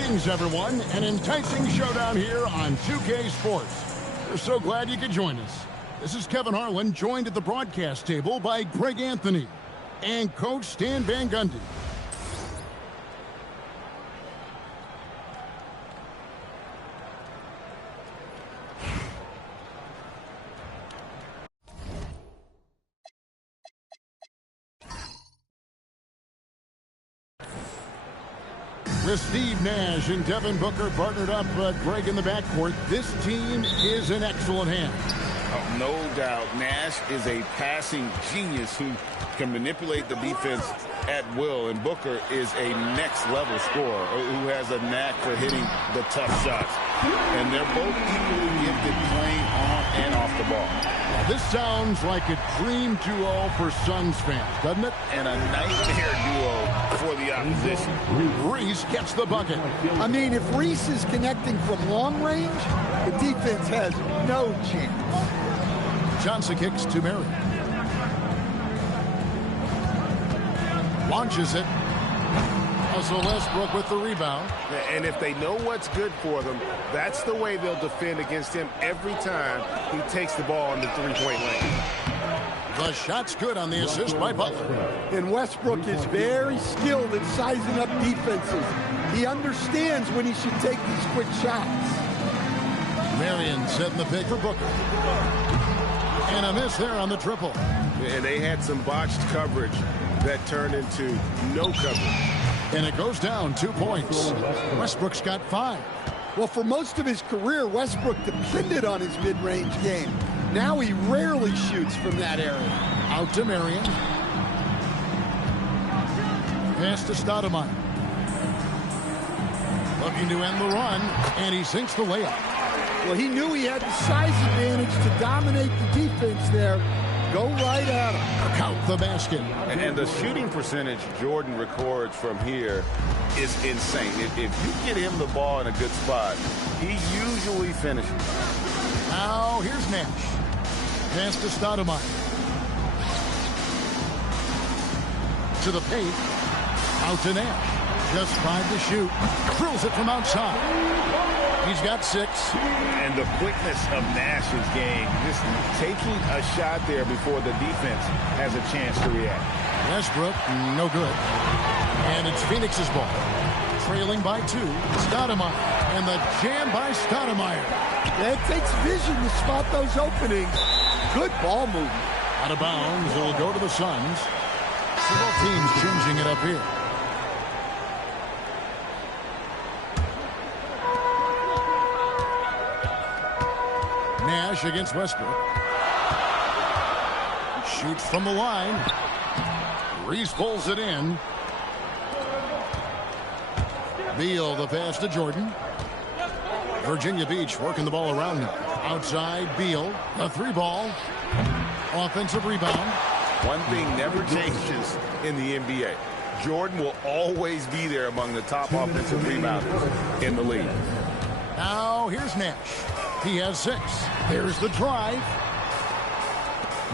Greetings, everyone. An enticing showdown here on 2K Sports. We're so glad you could join us. This is Kevin Harlan, joined at the broadcast table by Greg Anthony and Coach Stan Van Gundy. With Steve Nash and Devin Booker partnered up, Greg in the backcourt, this team is in excellent hands. Oh, no doubt. Nash is a passing genius who can manipulate the defense at will, and Booker is a next-level scorer who has a knack for hitting the tough shots. And they're both equally gifted playing on and off the ball. Now, this sounds like a dream duo for Suns fans, doesn't it? And a nightmare duo for the opposition. Reese gets the bucket. I mean, if Reese is connecting from long range, the defense has no chance. Johnson kicks to Marion. Launches it. Russell Westbrook with the rebound. And if they know what's good for them, that's the way they'll defend against him every time he takes the ball in the three-point lane. The shot's good on the assist by Butler. And Westbrook is very skilled at sizing up defenses. He understands when he should take these quick shots. Marion setting the pick for Booker. And a miss there on the triple. And they had some botched coverage that turned into no coverage. And it goes down 2 points. Westbrook's got 5. Well, for most of his career, Westbrook depended on his mid-range game. Now he rarely shoots from that area. Out to Marion. Pass to Stoudemire. Looking to end the run, and he sinks the layup. Well, he knew he had the size advantage to dominate the defense there. Go right at him. Count the basket. And the shooting percentage Jordan records from here is insane. If you get him the ball in a good spot, he usually finishes. Now, here's Nash. Pass to Stoudemire. To the paint. Out to Nash. Just 5 to shoot. Drills it from outside. He's got 6. And the quickness of Nash's game, just taking a shot there before the defense has a chance to react. Westbrook, no good. And it's Phoenix's ball. Trailing by 2. Stoudemire. And the jam by Stoudemire. It takes vision to spot those openings. Good ball movement. Out of bounds. It'll go to the Suns. Several teams changing it up here. Nash against Westbrook. Shoots from the line. Reese pulls it in. Beal the pass to Jordan. Virginia Beach working the ball around him. Outside Beal. A 3-ball. Offensive rebound. One thing never changes in the NBA. Jordan will always be there among the top offensive rebounders in the league. Now here's Nash. He has 6. There's the drive.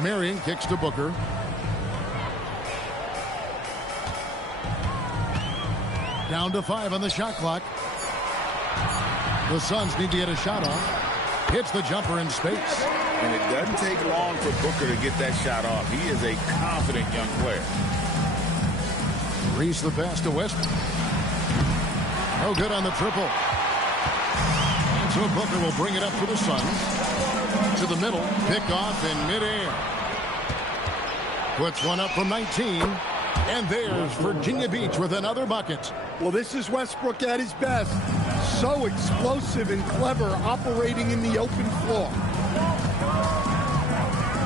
Marion kicks to Booker. Down to 5 on the shot clock. The Suns need to get a shot off. Hits the jumper in space. And it doesn't take long for Booker to get that shot off. He is a confident young player. Reese the pass to Westbrook. No good on the triple. So Booker will bring it up for the Suns. To the middle. Pick off in midair. Puts one up from 19. And there's Virginia Beach with another bucket. Well, this is Westbrook at his best. So explosive and clever operating in the open floor.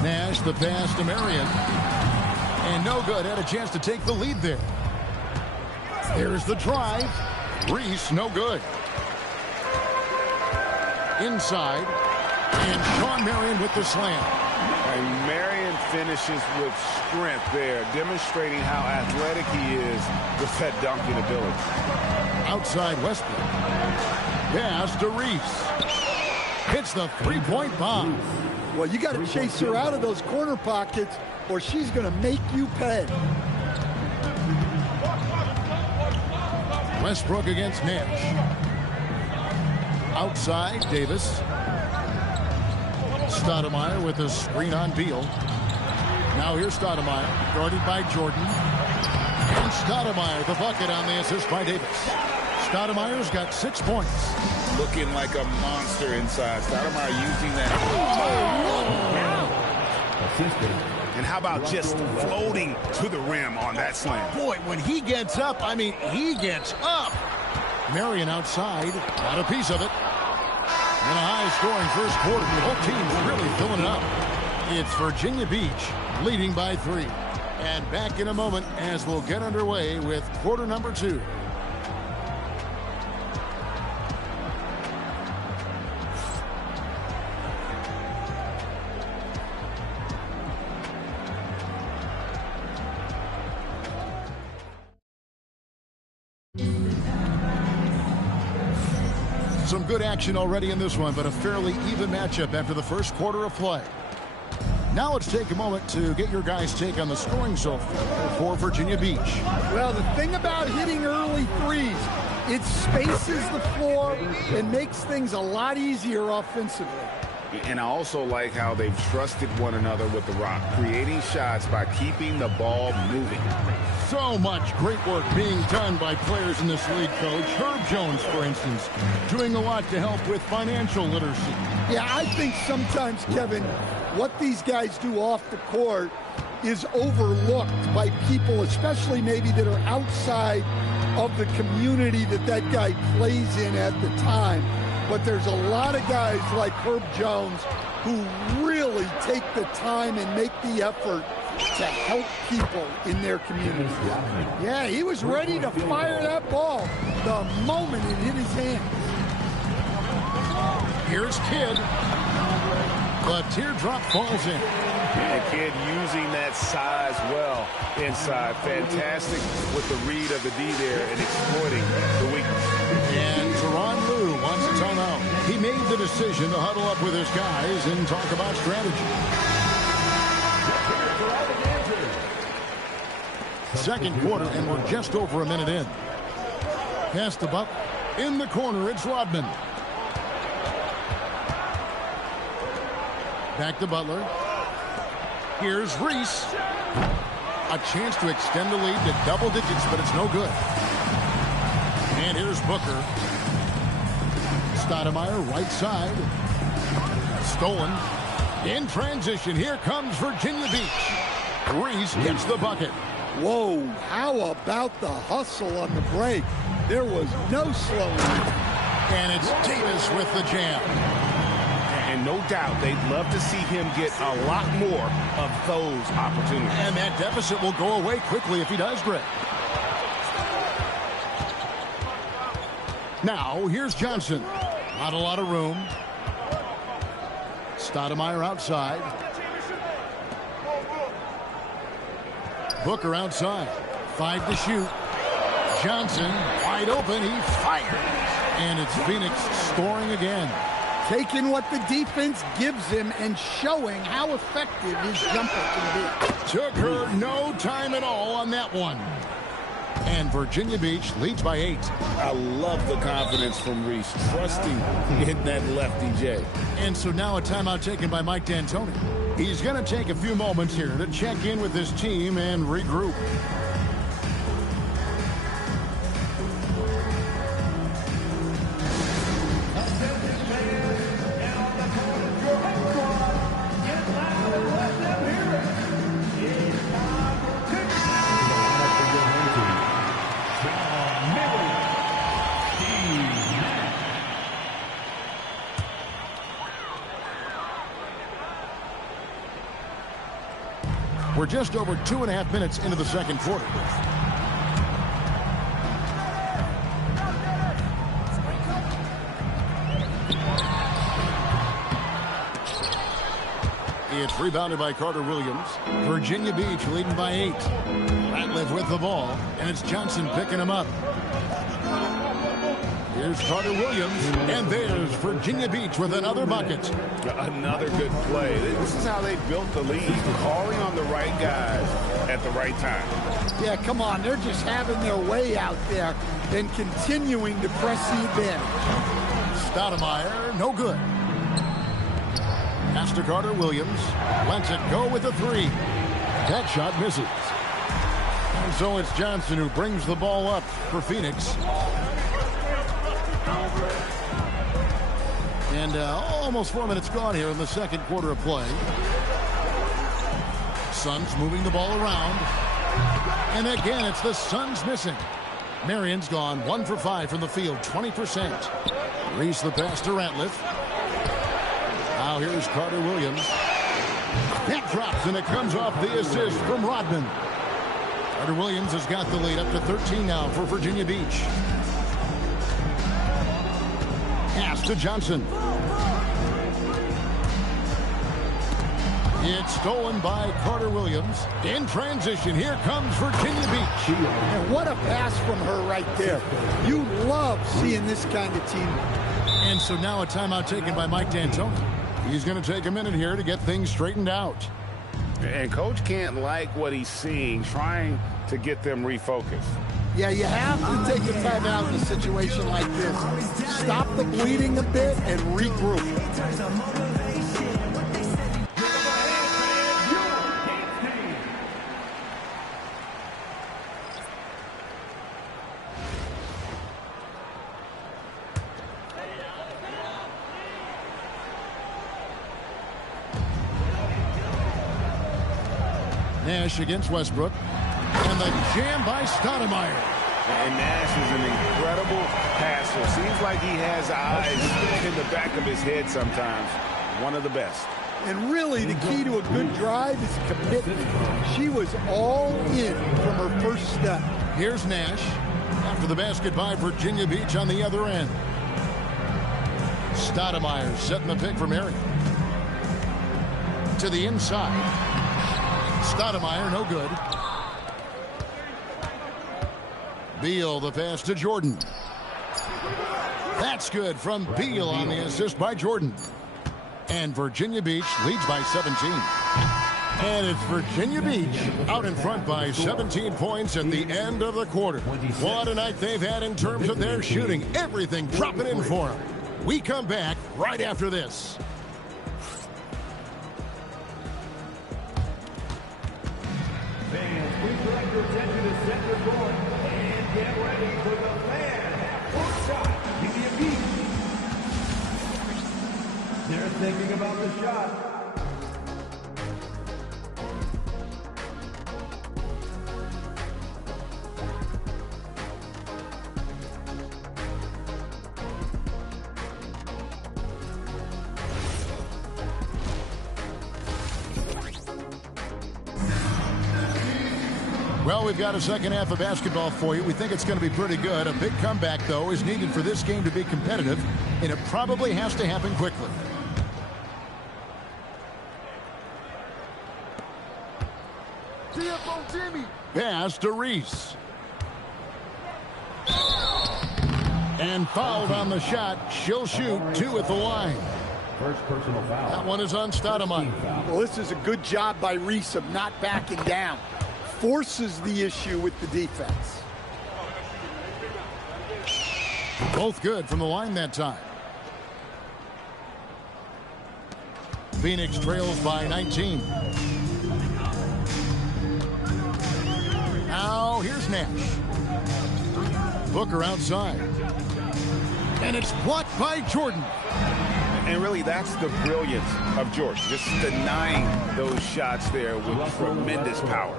Nash the pass to Marion. And no good. Had a chance to take the lead there. There's the drive. Reese, no good. Inside. And Shawn Marion with the slam. And Marion finishes with strength there, demonstrating how athletic he is with that dunking ability. Outside Westbrook. Pass to Reese. Hits the three-point bomb. Well, you got to chase her out of those corner pockets or she's going to make you pay. Westbrook against Nash. Outside, Davis. Stoudemire with a screen on Beal. Now here's Stoudemire, guarded by Jordan. And Stoudemire, the bucket on the assist by Davis. Stoudemire's got 6 points. Looking like a monster inside. Stoudemire using that. And how about just floating to the rim on that slam? Boy, when he gets up, I mean, he gets up. Marion outside, got a piece of it. And a high-scoring first quarter. The whole team's really filling it up. It's Virginia Beach leading by 3. And back in a moment as we'll get underway with quarter number 2. Some good action already in this one, but a fairly even matchup after the first quarter of play. Now let's take a moment to get your guys' take on the scoring so far for Virginia Beach. Well, the thing about hitting early threes, it spaces the floor and makes things a lot easier offensively. And I also like how they've trusted one another with the rock, creating shots by keeping the ball moving. So much great work being done by players in this league, Coach. Herb Jones, for instance, doing a lot to help with financial literacy. Yeah, I think sometimes, Kevin, what these guys do off the court is overlooked by people, especially maybe that are outside of the community that guy plays in at the time. But there's a lot of guys like Herb Jones who really take the time and make the effort to help people in their community. Yeah, he was ready to fire that ball the moment it hit his hand. Here's Kidd. The teardrop falls in. And Kidd using that size well inside. Fantastic with the read of the D there and exploiting the weakness. And Teron Lue wants a timeout. He made the decision to huddle up with his guys and talk about strategy. Second quarter, and we're just over a minute in. Pass the buck. In the corner, it's Rodman. Back to Butler. Here's Reese. A chance to extend the lead to double digits, but it's no good. And here's Booker. Stoudemire, right side. Stolen. In transition, here comes Virginia Beach. Reese gets the bucket. Whoa, how about the hustle on the break? There was no slowing. And it's Davis with the jam. And no doubt they'd love to see him get a lot more of those opportunities. And that deficit will go away quickly if he does, Greg. Now, here's Johnson. Not a lot of room. Stoudemire outside. Booker outside. 5 to shoot. Johnson wide open. He fires. And it's Phoenix scoring again. Taking what the defense gives him and showing how effective his jumper can be. Took her no time at all on that one. And Virginia Beach leads by 8. I love the confidence from Reese, trusting in that lefty J. And so now a timeout taken by Mike D'Antoni. He's going to take a few moments here to check in with his team and regroup. We're just over 2.5 minutes into the second quarter. It's rebounded by Carter Williams. Virginia Beach leading by 8. Ratliff with the ball, and it's Johnson picking him up. Here's Carter Williams, and there's Virginia Beach with another bucket. Another good play. This is how they built the lead, calling on the right guys at the right time. Yeah, come on. They're just having their way out there and continuing to press the advantage. Stoudemire, no good. Pass to Carter Williams. Lets it go with a three. That shot misses. And so it's Johnson who brings the ball up for Phoenix. And almost 4 minutes gone here in the second quarter of play. Suns moving the ball around. And again, it's the Suns missing. Marion's gone 1 for 5 from the field, 20%. Reese the pass to Ratliff. Now here's Carter Williams. That drops, and it comes off the assist from Rodman. Carter Williams has got the lead up to 13 now for Virginia Beach. Pass to Johnson. It's stolen by Carter Williams. In transition, here comes Virginia Beach. And what a pass from her right there. You love seeing this kind of team. And so now a timeout taken by Mike D'Antoni. He's going to take a minute here to get things straightened out. And Coach can't like what he's seeing, trying to get them refocused. Yeah, you have to take a timeout in a situation like this. Stop the bleeding a bit and regroup. Nash against Westbrook. And the jam by Stoudemire. And Nash is an incredible passer. Seems like he has eyes in the back of his head sometimes. One of the best. And really, the key to a good drive is commitment. She was all in from her first step. Here's Nash. After the basket by Virginia Beach on the other end. Stoudemire setting the pick for Marion. To the inside. Stoudemire, no good. Beal, the pass to Jordan. That's good from Beal on the assist by Jordan. And Virginia Beach leads by 17. And it's Virginia Beach out in front by 17 points at the end of the quarter. What a night they've had in terms of their shooting. Everything dropping in for them. We come back right after this. They're thinking about the shot. Well, we've got a second half of basketball for you. We think it's going to be pretty good. A big comeback, though, is needed for this game to be competitive, and it probably has to happen quickly. Pass to Reese. And fouled on the shot. She'll shoot 2 at the line. First personal foul. That one is on Stoudemire. Well, this is a good job by Reese of not backing down. Forces the issue with the defense. Both good from the line that time. Phoenix trails by 19. Now here's Nash. Booker outside. And it's blocked by Jordan. And really, that's the brilliance of Jordan. Just denying those shots there with tremendous power.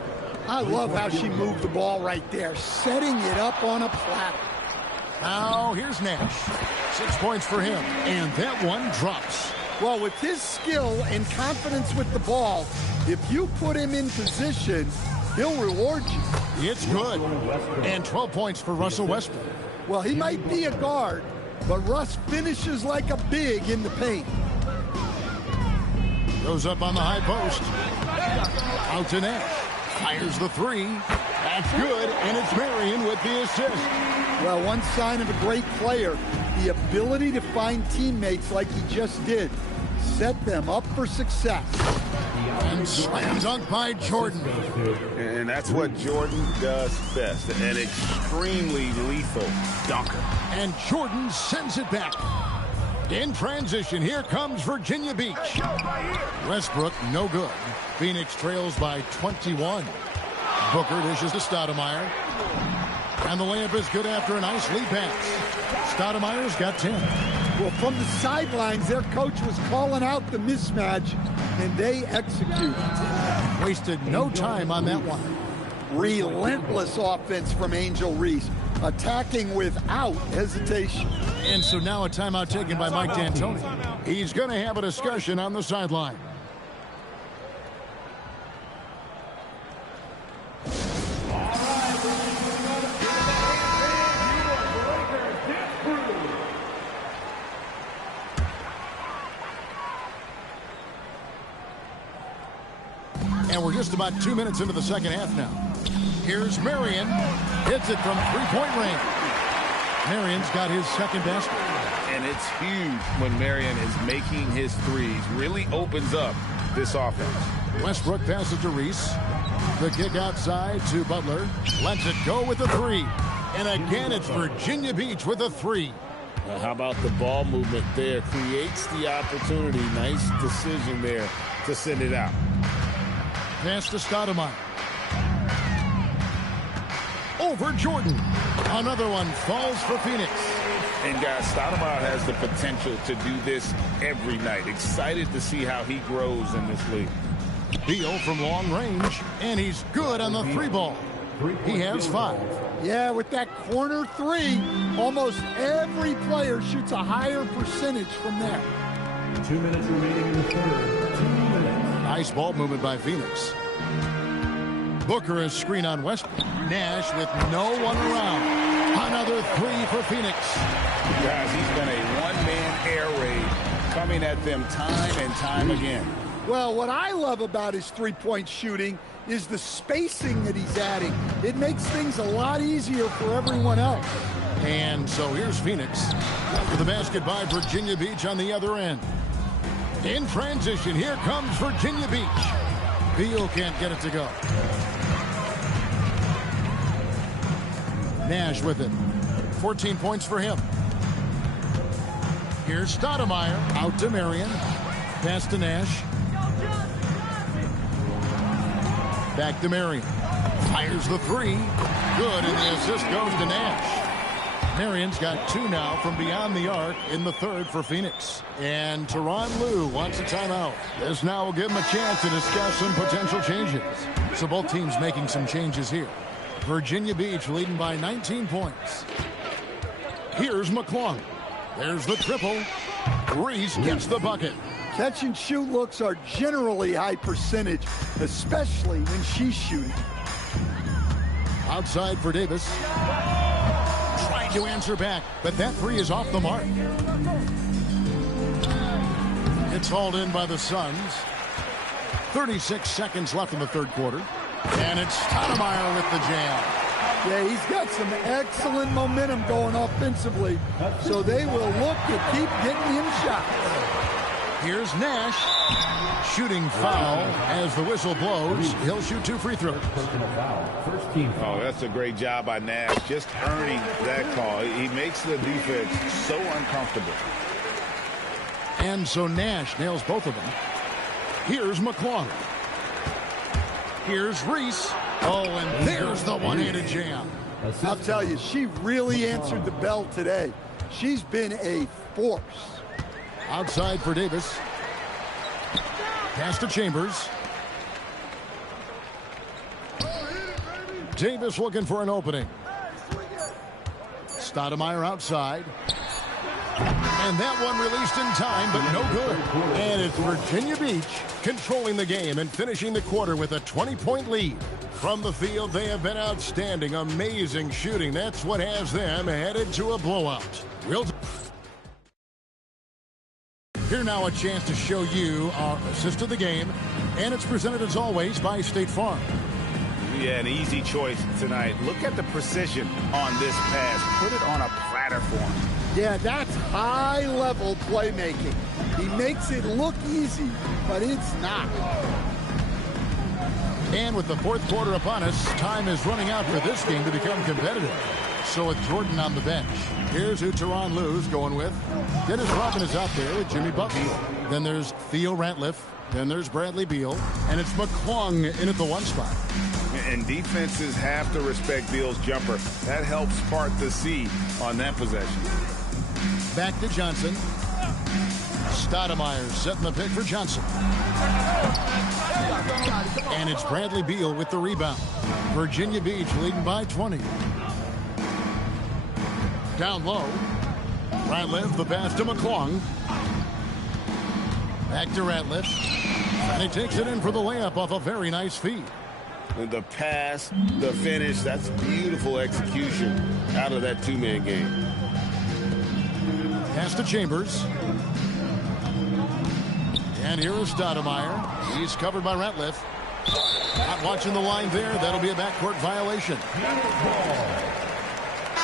I love how she moved the ball right there, setting it up on a platter. Now here's Nash. 6 points for him. And that one drops. Well, with his skill and confidence with the ball, if you put him in position, he'll reward you. It's good. And 12 points for Russell Westbrook. Well, he might be a guard, but Russ finishes like a big in the paint. Goes up on the high post. Out to Nash. Fires the three. That's good, and it's Marion with the assist. Well, one sign of a great player, the ability to find teammates like he just did. Set them up for success. And slam dunk by Jordan. And that's what Jordan does best. An extremely lethal dunker. And Jordan sends it back. In transition, here comes Virginia Beach. Westbrook, no good. Phoenix trails by 21. Booker dishes to Stoudemire. And the layup is good after a nice lead pass. Stoudemire's got 10. Well, from the sidelines, their coach was calling out the mismatch, and they executed. Wasted no time on that one. Relentless offense from Angel Reese, attacking without hesitation. And so now a timeout taken by Mike D'Antoni. He's going to have a discussion on the sideline. And we're just about 2 minutes into the second half now. Here's Marion. Hits it from three-point range. Marion's got his second basket. And it's huge when Marion is making his threes. Really opens up this offense. Westbrook passes to Reese. The kick outside to Butler. Lets it go with the three. And again, it's Virginia Beach with a three. How about the ball movement there? Creates the opportunity. Nice decision there to send it out. Pass to Stoudemire. Over Jordan. Another one falls for Phoenix. And guys, Stoudemire has the potential to do this every night. Excited to see how he grows in this league. Beal from long range, and he's good on the three ball. He has 5. Yeah, with that corner three, almost every player shoots a higher percentage from there. 2 minutes remaining in the third. 2 minutes. Nice ball movement by Phoenix. Booker is screen on Westbrook. Nash with no one around. Another three for Phoenix. Guys, he's been a one-man air raid coming at them time and time again. Well, what I love about his three-point shooting is the spacing that he's adding. It makes things a lot easier for everyone else. And so here's Phoenix. After the basket by Virginia Beach on the other end. In transition, here comes Virginia Beach. Beal can't get it to go. Nash with it. 14 points for him. Here's Stoudemire. Out to Marion. Pass to Nash. Back to Marion. Fires the three. Good, and the assist goes to Nash. Marion's got 2 now from beyond the arc in the third for Phoenix. And Tyronn Lue wants a timeout. This now will give him a chance to discuss some potential changes. So both teams making some changes here. Virginia Beach leading by 19 points. Here's McClung. There's the triple. Reese gets the bucket. Catch and shoot looks are generally high percentage, especially when she's shooting. Outside for Davis. Trying to answer back, but that three is off the mark. It's hauled in by the Suns. 36 seconds left in the third quarter. And it's Stoudemire with the jam. Yeah, he's got some excellent momentum going offensively, so they will look to keep getting him shots. Here's Nash. Shooting foul as the whistle blows. He'll shoot 2 free throws. Personal foul. First team foul. Oh, that's a great job by Nash, just earning that call. He makes the defense so uncomfortable. And so Nash nails both of them. Here's McClung. Here's Reese. Oh, and there's the one-handed jam. I'll tell you, she really answered the bell today. She's been a force. Outside for Davis. Pass to Chambers. Davis looking for an opening. Stoudemire outside. And that one released in time, but no good. And it's Virginia Beach controlling the game and finishing the quarter with a 20-point lead. From the field, they have been outstanding. Amazing shooting. That's what has them headed to a blowout. Here now a chance to show you our assist of the game. And it's presented as always by State Farm. Yeah, an easy choice tonight. Look at the precision on this pass. Put it on a platter for him. Yeah, that's high-level playmaking. He makes it look easy, but it's not. And with the fourth quarter upon us, time is running out for this game to become competitive. So with Jordan on the bench, here's who Tyronn Lue's going with. Dennis Rodman is out there with Jimmy Butler. Then there's Theo Ratliff. Then there's Bradley Beal. And it's McClung in at the 1 spot. And defenses have to respect Beal's jumper. That helps part the C on that possession. Back to Johnson. Stoudemire setting the pick for Johnson. And it's Bradley Beal with the rebound. Virginia Beach leading by 20. Down low. Ratliff, the pass to McClung. Back to Ratliff. And he takes it in for the layup off a very nice feed. The pass, the finish, that's beautiful execution out of that two-man game. Pass to Chambers. And here is Stoudemire. He's covered by Ratliff. Not watching the line there. That'll be a backcourt violation.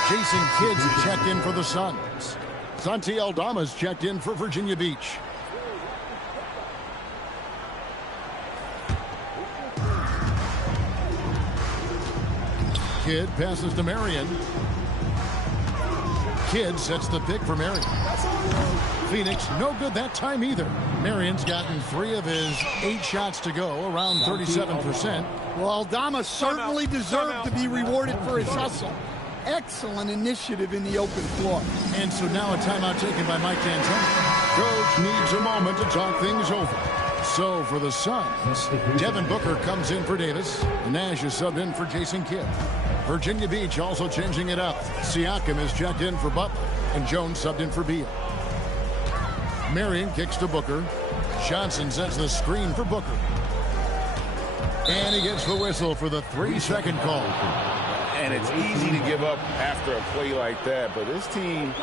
Jason Kidd's checked in for the Suns. Santi Aldama's checked in for Virginia Beach. Kidd passes to Marion. Kidd sets the pick for Marion. Phoenix, no good that time either. Marion's gotten 3 of his 8 shots to go, around 37%. Well, Aldama certainly deserved to be rewarded for his hustle. Excellent initiative in the open floor. And so now a timeout taken by Mike D'Antoni. Coach needs a moment to talk things over. So for the Suns, Devin Booker comes in for Davis. Nash is subbed in for Jason Kidd. Virginia Beach also changing it up. Siakam is checked in for Butler, and Jones subbed in for Beal. Marion kicks to Booker. Johnson sets the screen for Booker. And he gets the whistle for the 3-second call. And it's easy to give up after a play like that, but this team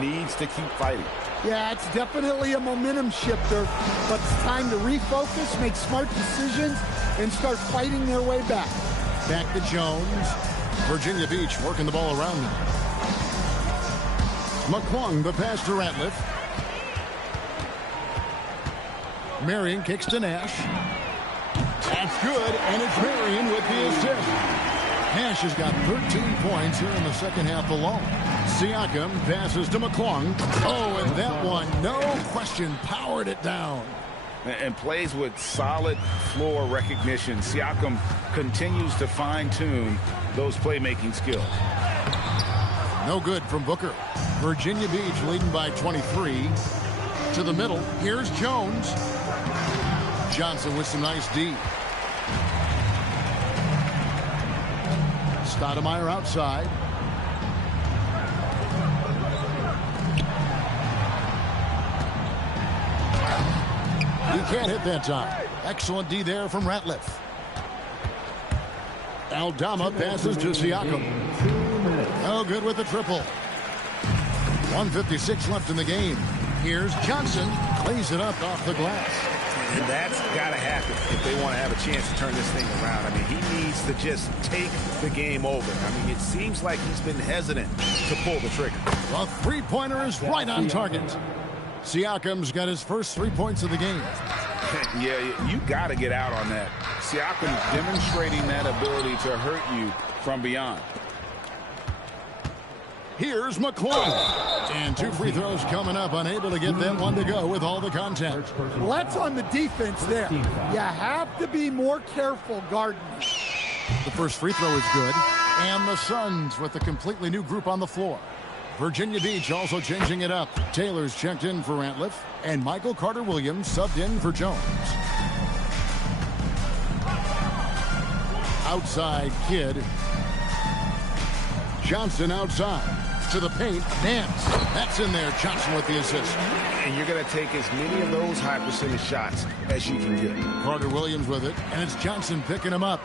needs to keep fighting. Yeah, it's definitely a momentum shifter, but it's time to refocus, make smart decisions, and start fighting their way back. Back to Jones. Virginia Beach working the ball around him. McClung, the pass to Ratliff. Marion kicks to Nash. That's good, and it's Marion with the assist. Nash has got 13 points here in the second half alone. Siakam passes to McClung. Oh, and that one, no question, powered it down. And plays with solid floor recognition. Siakam continues to fine-tune those playmaking skills. No good from Booker. Virginia Beach leading by 23. To the middle, here's Jones. Johnson with some nice D. Stoudemire outside. He can't hit that time. Excellent D there from Ratliff. Aldama passes to Siakam. Oh, good with the triple. 1:56 left in the game. Here's Johnson. Lays it up off the glass. And that's got to happen if they want to have a chance to turn this thing around. I mean, he needs to just take the game over. I mean, it seems like he's been hesitant to pull the trigger. The three-pointer is right on target. Siakam's got his first 3 points of the game. Yeah, you got to get out on that. Siakam demonstrating that ability to hurt you from beyond. Here's McClung. And 2 free throws coming up, unable to get them one to go with all the contact. Well, that's on the defense there. You have to be more careful guarding. The first free throw is good. And the Suns with a completely new group on the floor. Virginia Beach also changing it up. Taylor's checked in for Ratliff. And Michael Carter-Williams subbed in for Jones. Outside Kidd. Johnson outside. To the paint. Nance. That's in there. Johnson with the assist. And you're going to take as many of those high percentage shots as you can get. Carter-Williams with it. And it's Johnson picking him up.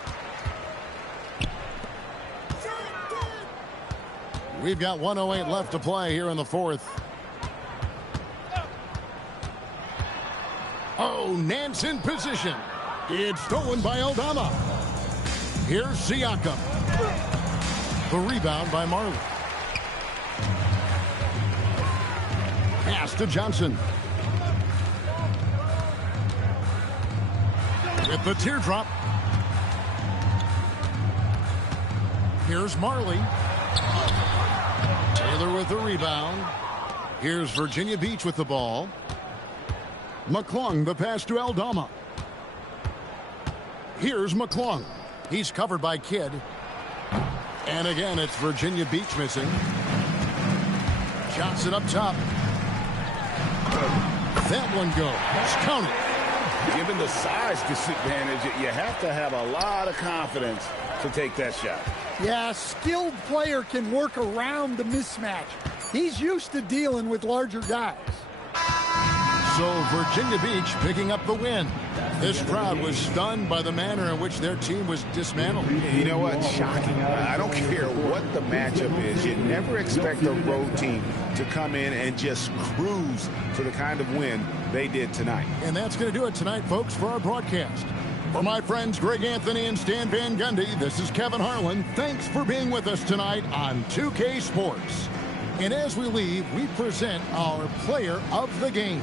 We've got 1:08 left to play here in the fourth. Oh, Nance in position. It's stolen by Aldama. Here's Siakam. The rebound by Marley. Pass to Johnson. With the teardrop. Here's Marley. Taylor with the rebound. Here's Virginia Beach with the ball. McClung, the pass to Aldama. Here's McClung. He's covered by Kidd. And again, it's Virginia Beach missing. Johnson up top. That one goes. Counted. Given the size disadvantage, you have to have a lot of confidence to take that shot. Yeah, a skilled player can work around the mismatch. He's used to dealing with larger guys. So Virginia Beach picking up the win. This crowd was stunned by the manner in which their team was dismantled. You know what? Shocking. I don't care what the matchup is. You never expect a road team to come in and just cruise to the kind of win they did tonight. And that's going to do it tonight, folks, for our broadcast. For my friends Greg Anthony and Stan Van Gundy, this is Kevin Harlan. Thanks for being with us tonight on 2K Sports. And as we leave, we present our player of the game.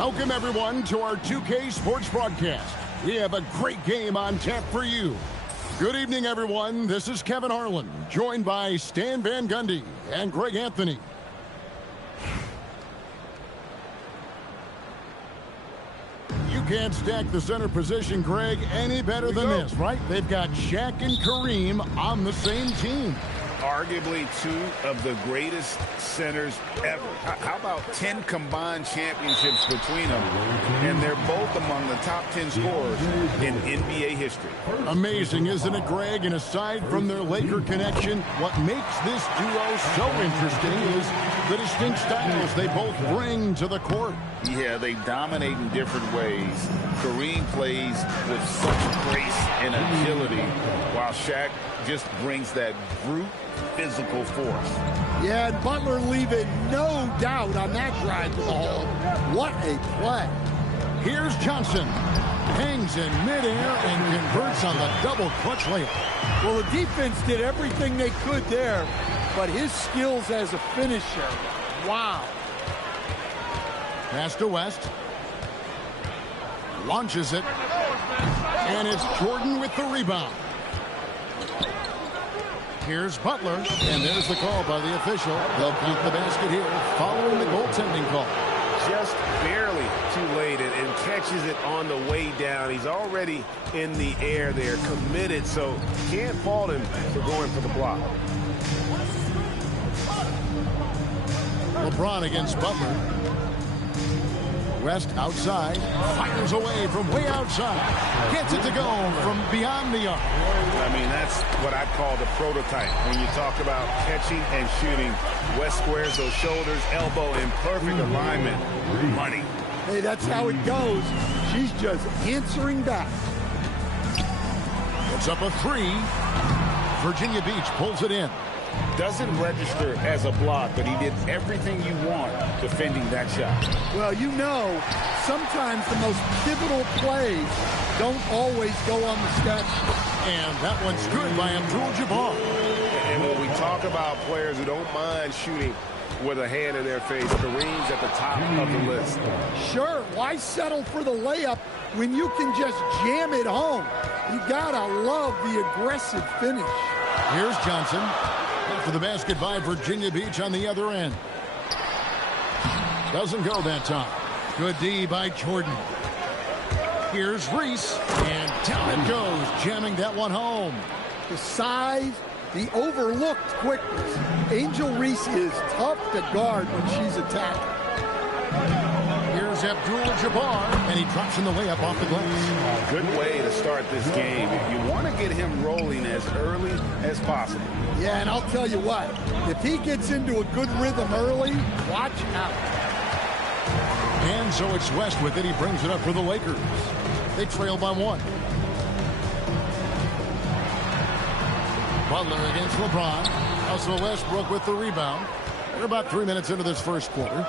Welcome, everyone, to our 2K Sports broadcast. We have a great game on tap for you. Good evening, everyone. This is Kevin Harlan, joined by Stan Van Gundy and Greg Anthony. You can't stack the center position, Greg, any better than this, right? They've got Shaq and Kareem on the same team. Arguably two of the greatest centers ever. How about 10 combined championships between them? And they're both among the top 10 scorers in NBA history. Amazing, isn't it, Greg? And aside from their Laker connection, what makes this duo so interesting is the distinct styles they both bring to the court. Yeah, they dominate in different ways. Kareem plays with such grace and agility, while Shaq just brings that brute physical force. Yeah, and Butler leaving no doubt on that drive to the hole. What a play. Here's Johnson. Hangs in midair and converts on the double clutch layup. Well, the defense did everything they could there, but his skills as a finisher, wow. Pass to West. Launches it. And it's Jordan with the rebound. Here's Butler, and there's the call by the official. They'll count the basket here following the goaltending call. Just barely too late and catches it on the way down. He's already in the air there, committed, so can't fault him for going for the block. LeBron against Butler. West outside, fires away from way outside. Gets it to go from beyond the arc. I mean, that's what I call the prototype. When you talk about catching and shooting, West squares those shoulders, elbow in perfect alignment. Money. Hey, that's how it goes. She's just answering back. It's up a three. Virginia Beach pulls it in. Doesn't register as a block, but he did everything you want defending that shot. Well, you know, sometimes the most pivotal plays don't always go on the stat sheet. And that one's good by Abdul-Jabbar. And when we talk about players who don't mind shooting with a hand in their face, Kareem's at the top of the list. Sure, why settle for the layup when you can just jam it home? You gotta love the aggressive finish. Here's Johnson. For the basket by Virginia Beach on the other end. Doesn't go that time. Good D by Jordan. Here's Reese, and down it goes, jamming that one home. The size, the overlooked quickness. Angel Reese is tough to guard when she's attacking. Here's Abdul-Jabbar, and he drops in the layup off the glass. Good way to start this game. You want to get him rolling as early as possible. Yeah, and I'll tell you what, if he gets into a good rhythm early, watch out. And so it's West with it. He brings it up for the Lakers. They trail by one. Butler against LeBron. Also Westbrook with the rebound. We're about 3 minutes into this first quarter.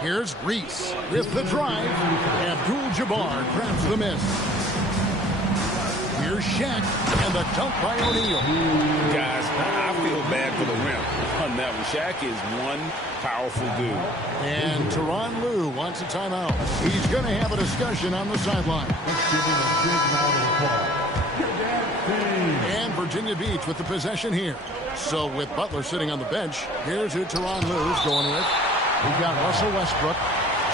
Here's Reese with the drive. Abdul-Jabbar grabs the miss. Here's Shaq and the dunk by O'Neal. Guys, I feel bad for the rim on that one. Shaq is one powerful dude. And Tyronn Lue wants a timeout. He's going to have a discussion on the sideline. And Virginia Beach with the possession here. So with Butler sitting on the bench, here's who Tyronn Lue's going with. We've got Russell Westbrook.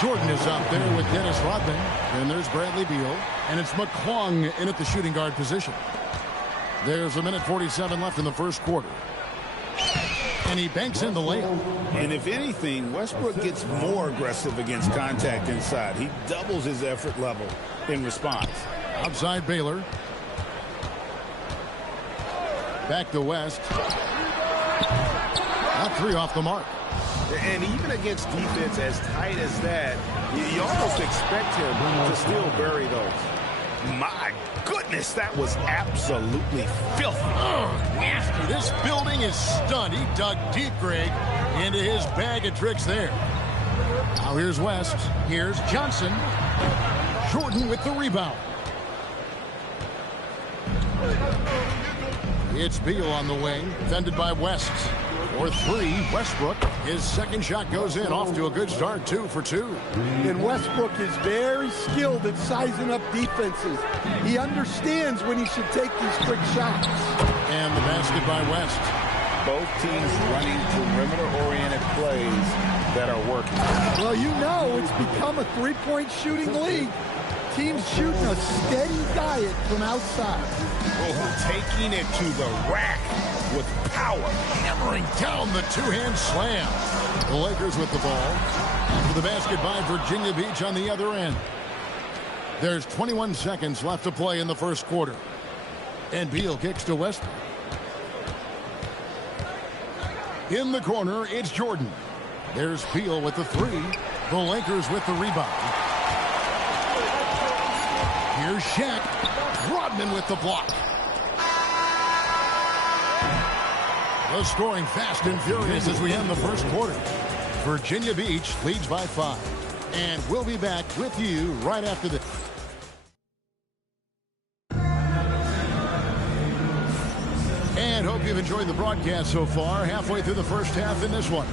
Jordan is out there with Dennis Rodman. And there's Bradley Beal. And it's McClung in at the shooting guard position. There's 1:47 left in the first quarter. And he banks in the layup. And if anything, Westbrook gets more aggressive against contact inside. He doubles his effort level in response. Outside Baylor. Back to West. Not three off the mark. And even against defense as tight as that, you almost expect him to still bury those. My goodness, that was absolutely filthy. Nasty. This building is stunned. He dug deep, Greg, into his bag of tricks there. Now here's West. Here's Johnson. Jordan with the rebound. It's Beal on the wing, defended by West. For three, Westbrook. His second shot goes in, off to a good start, 2 for 2. And Westbrook is very skilled at sizing up defenses. He understands when he should take these quick shots. And the basket by West. Both teams running perimeter-oriented plays that are working. Well, you know it's become a three-point shooting league. Teams shooting a steady diet from outside. Oh, taking it to the rack with power. Hammering down the two-hand slam. The Lakers with the ball. For the basket by Virginia Beach on the other end. There's 21 seconds left to play in the first quarter. And Beal kicks to Westbrook. In the corner, it's Jordan. There's Beal with the three. The Lakers with the rebound. Here's Shaq. Rodman with the block. The scoring fast and furious as we end the first quarter. Virginia Beach leads by 5. And we'll be back with you right after this. And hope you've enjoyed the broadcast so far. Halfway through the first half in this one.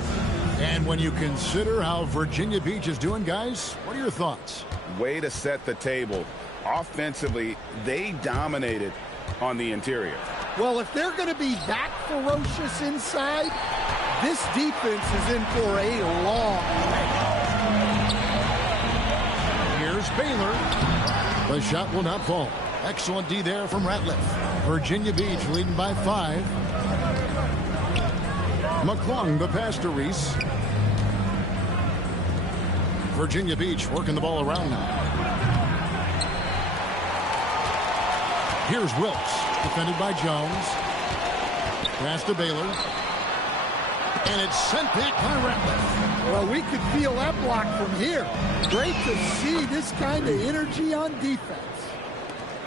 And when you consider how Virginia Beach is doing, guys, what are your thoughts? Way to set the table. Offensively, they dominated on the interior. Well, if they're going to be that ferocious inside, this defense is in for a long night. Here's Baylor. The shot will not fall. Excellent D there from Ratliff. Virginia Beach leading by 5. McClung, the pass to Reese. Virginia Beach working the ball around now. Here's Wilkes, defended by Jones. Pass to Baylor. And it's sent back by Ratliff. Well, we could feel that block from here. Great to see this kind of energy on defense.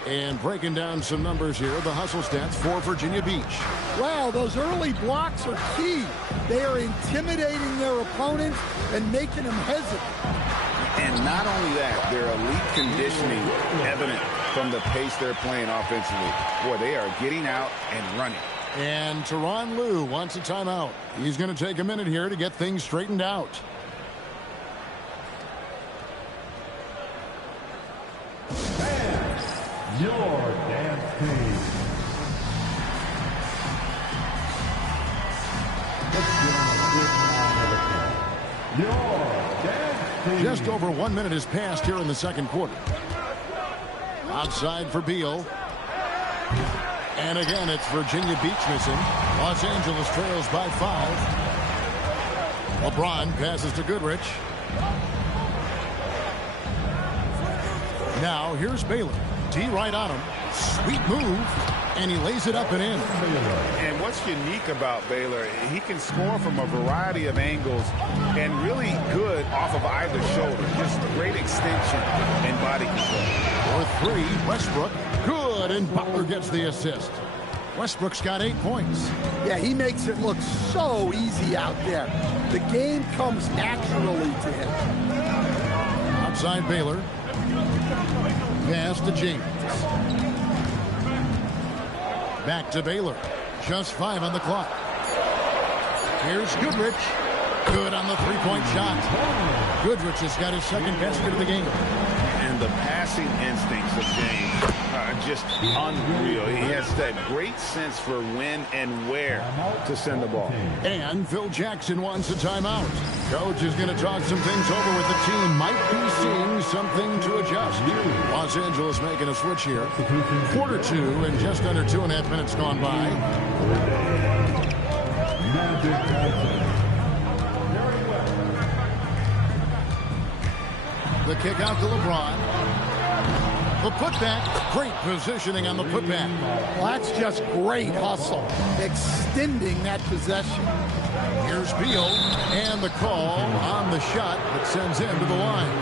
And breaking down some numbers here, the hustle stats for Virginia Beach. Wow, those early blocks are key. They are intimidating their opponents and making them hesitant. And not only that, their elite conditioning evident from the pace they're playing offensively. Boy, they are getting out and running. And Tyronn Lue wants a timeout. He's going to take a minute here to get things straightened out. Your dance team. Your dance team. Just over 1 minute has passed here in the second quarter. Outside for Beal. And again, it's Virginia Beach missing. Los Angeles trails by 5. LeBron passes to Goodrich. Now here's Baylor. T right on him. Sweet move. And he lays it up and in. And what's unique about Baylor, he can score from a variety of angles and really good off of either shoulder. Just great extension and body control. For three, Westbrook. Good, and Butler gets the assist. Westbrook's got 8 points. Yeah, he makes it look so easy out there. The game comes naturally to him. Outside Baylor. Pass to James. Back to Baylor. Just 5 on the clock. Here's Goodrich. Good on the three-point shot. Goodrich has got his second basket of the game. And the passing instincts of James are just unreal. He has that great sense for when and where to send the ball. And Phil Jackson wants a timeout. Coach is going to talk some things over with the team. Might be seeing something to adjust. Los Angeles making a switch here. Quarter 2 and just under 2.5 minutes gone by. The kick out to LeBron. The putback. Great positioning on the putback. Well, that's just great hustle. Extending that possession. Here's Beal. And the call on the shot that sends him to the line.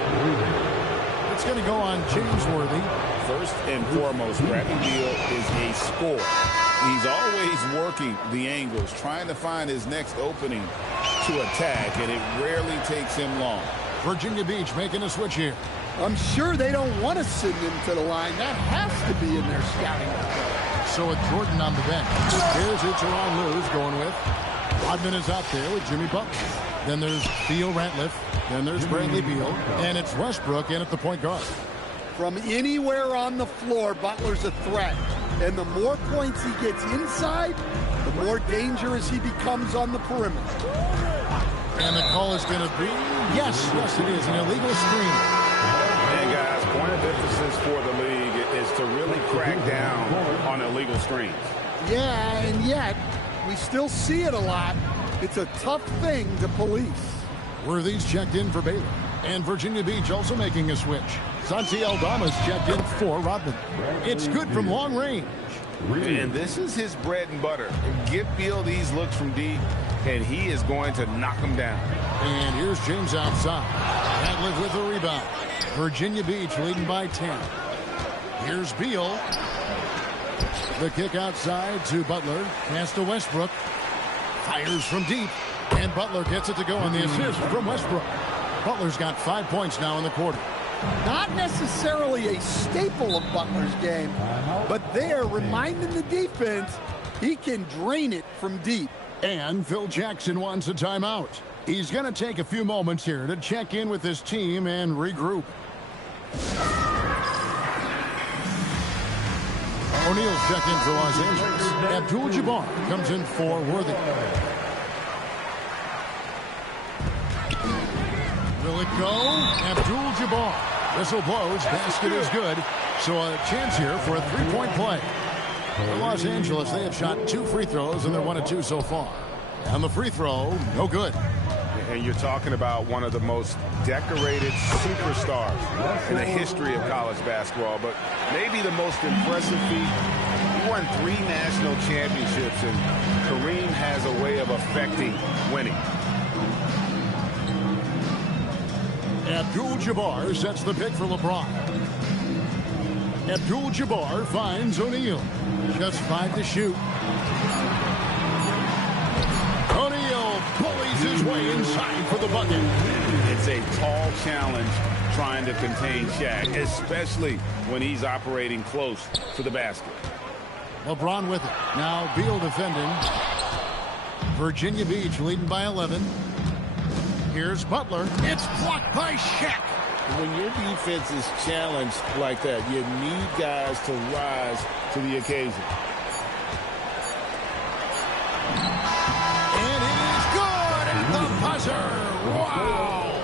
It's going to go on James Worthy. First and foremost, Bradley Beal is a scorer. He's always working the angles, trying to find his next opening to attack, and it rarely takes him long. Virginia Beach making a switch here. I'm sure they don't want to send him to the line. That has to be in their scouting report. So with Jordan on the bench, here's who Tyronn Lue's going with. Rodman is out there with Jimmy Butler. Then there's Theo Ratliff. Then there's Bradley Beal. And it's Westbrook in at the point guard. From anywhere on the floor, Butler's a threat. And the more points he gets inside, the more dangerous he becomes on the perimeter. And the call is going to be, yes, it is, an illegal screen. And guys, point of emphasis for the league is to really crack down on illegal screens. Yeah, and yet, we still see it a lot. It's a tough thing to police. Worthy's checked in for Baylor. And Virginia Beach also making a switch. Santi Aldama's checked in for Rodman. It's good from long range. And this is his bread and butter. Give Beal these looks from deep, and he is going to knock them down. And here's James outside. Ratliff with a rebound. Virginia Beach leading by 10. Here's Beal. The kick outside to Butler. Pass to Westbrook. Fires from deep. And Butler gets it to go on the assist from Westbrook. Butler's got 5 points now in the quarter. Not necessarily a staple of Butler's game, but there, reminding the defense, he can drain it from deep. And Phil Jackson wants a timeout. He's going to take a few moments here to check in with his team and regroup. O'Neal's checked in for Los Angeles. Abdul-Jabbar comes in for Worthy. Will it go? Abdul-Jabbar. Whistle blows. Basket is good. So a chance here for a three-point play. For Los Angeles, they have shot 2 free throws, and they're 1 of 2 so far. And the free throw, no good. And you're talking about one of the most decorated superstars in the history of college basketball, but maybe the most impressive feat. He won 3 national championships, and Kareem has a way of affecting winning. Abdul-Jabbar sets the pick for LeBron. Abdul-Jabbar finds O'Neal. Just 5 to shoot. O'Neal pulleys his way inside for the bucket. It's a tall challenge trying to contain Shaq, especially when he's operating close to the basket. LeBron with it. Now Beal defending. Virginia Beach leading by 11. Here's Butler. It's blocked by Shaq. When your defense is challenged like that, you need guys to rise to the occasion. And it is good at the buzzer. Wow.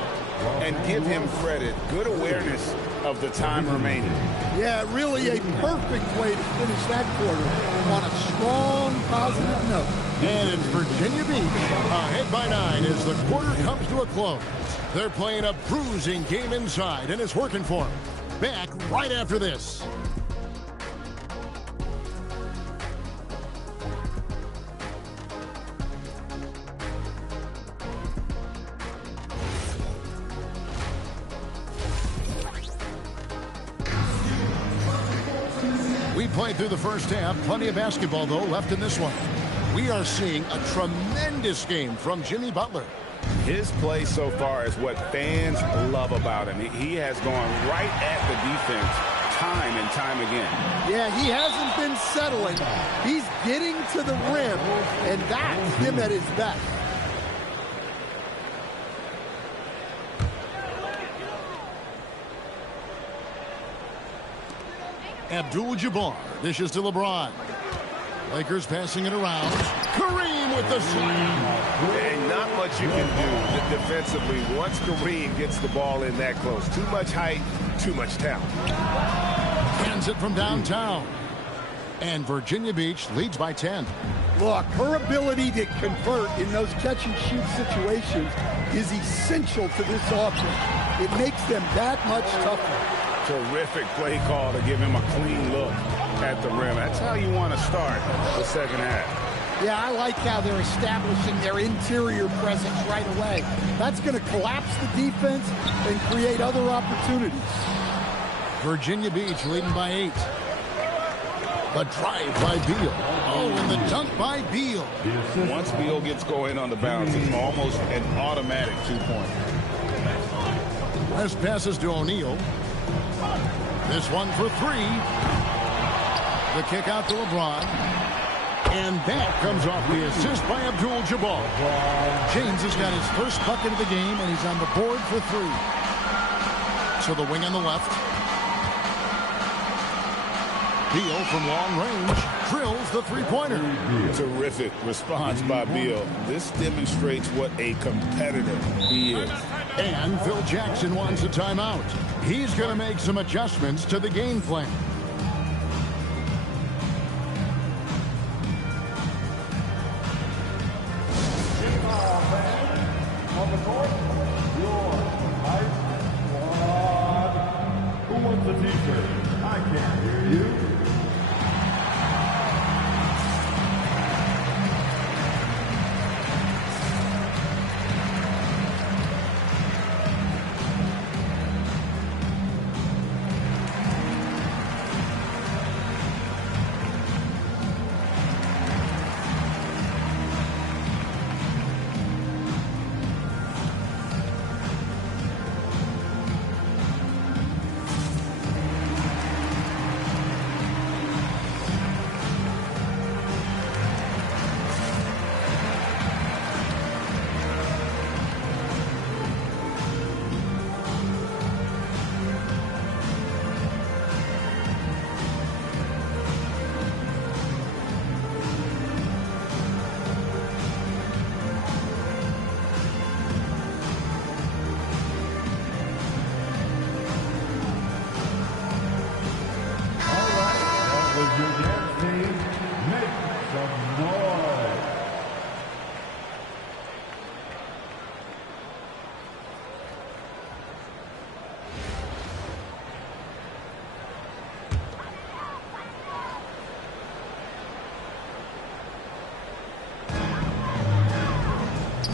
And give him credit. Good awareness of the time remaining. Yeah, really a perfect way to finish that quarter on a strong, positive note. And it's Virginia Beach ahead by 9 as the quarter comes to a close. They're playing a bruising game inside, and it's working for them. Back right after this. We played through the first half. Plenty of basketball, though, left in this one. We are seeing a tremendous game from Jimmy Butler. His play so far is what fans love about him. He has gone right at the defense time and time again. Yeah, he hasn't been settling. He's getting to the rim, and that's him at his best. Abdul-Jabbar dishes to LeBron. Lakers passing it around. Kareem with the slam. And not much you can do defensively once Kareem gets the ball in that close. Too much height, too much talent. Hands it from downtown. And Virginia Beach leads by 10. Look, her ability to convert in those catch-and-shoot situations is essential to this offense. It makes them that much tougher. Terrific play call to give him a clean look at the rim. That's how you want to start the second half. Yeah, I like how they're establishing their interior presence right away. That's going to collapse the defense and create other opportunities. Virginia Beach leading by 8. The drive by Beal. Oh, and the dunk by Beal. Once Beal gets going on the bounce, it's almost an automatic 2-point. This passes to O'Neal. This one for 3. The kick out to LeBron. And that comes off the assist by Abdul-Jabbar. James has got his first bucket of the game, and he's on the board for 3. So the wing on the left. Beal from long range drills the three-pointer. Terrific response by Beal. This demonstrates what a competitor he is. And Phil Jackson wants a timeout. He's going to make some adjustments to the game plan. On the court, your Ice Squad. Who wants the t-shirt? I can't hear you.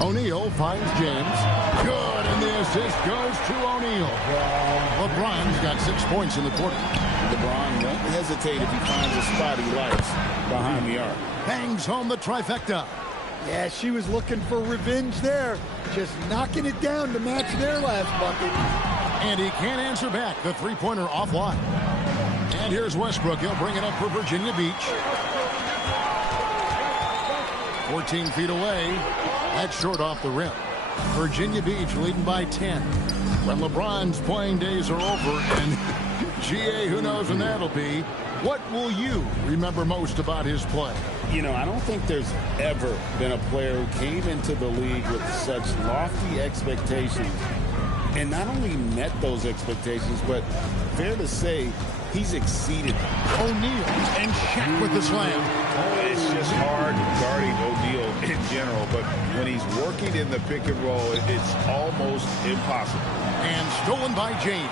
O'Neal finds James. Good, and the assist goes to O'Neal. LeBron's got 6 points in the quarter. LeBron won't hesitate if he finds a spot he likes behind the arc. Bangs home the trifecta. Yeah, she was looking for revenge there. Just knocking it down to match their last bucket. And he can't answer back. The three-pointer offline. And here's Westbrook. He'll bring it up for Virginia Beach. 14 feet away. That's short off the rim. Virginia Beach leading by 10. When LeBron's playing days are over, and GA, who knows when that'll be, what will you remember most about his play? You know, I don't think there's ever been a player who came into the league with such lofty expectations and not only met those expectations, but fair to say, he's exceeded them. O'Neal and Shaq with the slam. It's just hard guarding O'Neal in general, but when he's working in the pick and roll, it's almost impossible. And stolen by James.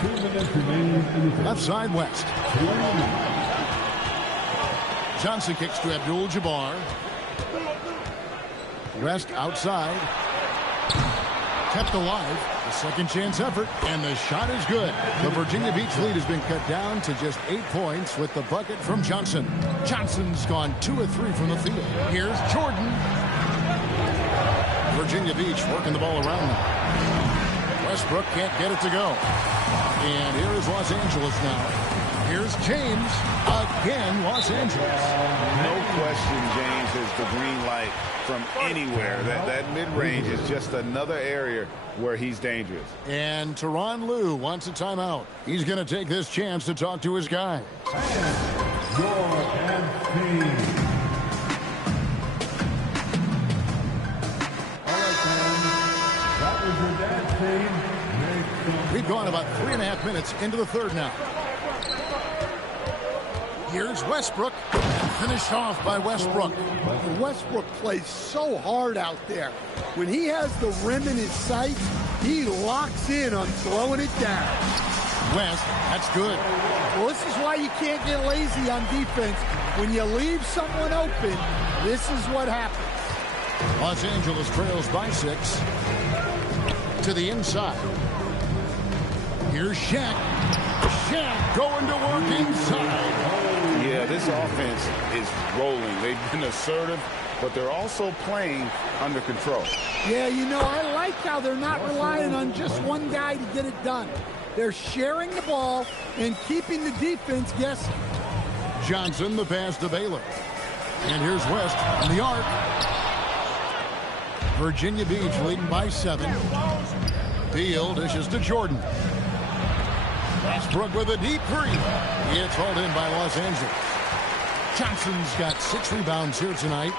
2 minutes remaining in the Left side West. Johnson kicks to Abdul-Jabbar. West outside. Kept alive. The second chance effort, and the shot is good. The Virginia Beach lead has been cut down to just 8 points with the bucket from Johnson. Johnson's gone 2 of 3 from the field. Here's Jordan. Virginia Beach working the ball around them. Westbrook can't get it to go. And here is Los Angeles now. Here's James. Again, Los Angeles. No question, James has the green light from anywhere. That mid-range is just another area where he's dangerous. And Tyronn Lue wants a timeout. He's going to take this chance to talk to his guys. your MC. All right, fans. That was your dance team. We've gone about 3.5 minutes into the third now. Here's Westbrook. Finished off by Westbrook. Westbrook plays so hard out there. When he has the rim in his sights, he locks in on throwing it down. West, that's good. Well, this is why you can't get lazy on defense. When you leave someone open, this is what happens. Los Angeles trails by 6. To the inside. Here's Shaq. Shaq going to work inside. Yeah, this offense is rolling. They've been assertive, but they're also playing under control. Yeah, you know, I like how they're not relying on just one guy to get it done. They're sharing the ball and keeping the defense guessing. Johnson, the pass to Baylor. And here's West on the arc. Virginia Beach leading by 7. Beal dishes to Jordan. Westbrook with a deep three. It's hauled in by Los Angeles. Johnson's got 6 rebounds here tonight.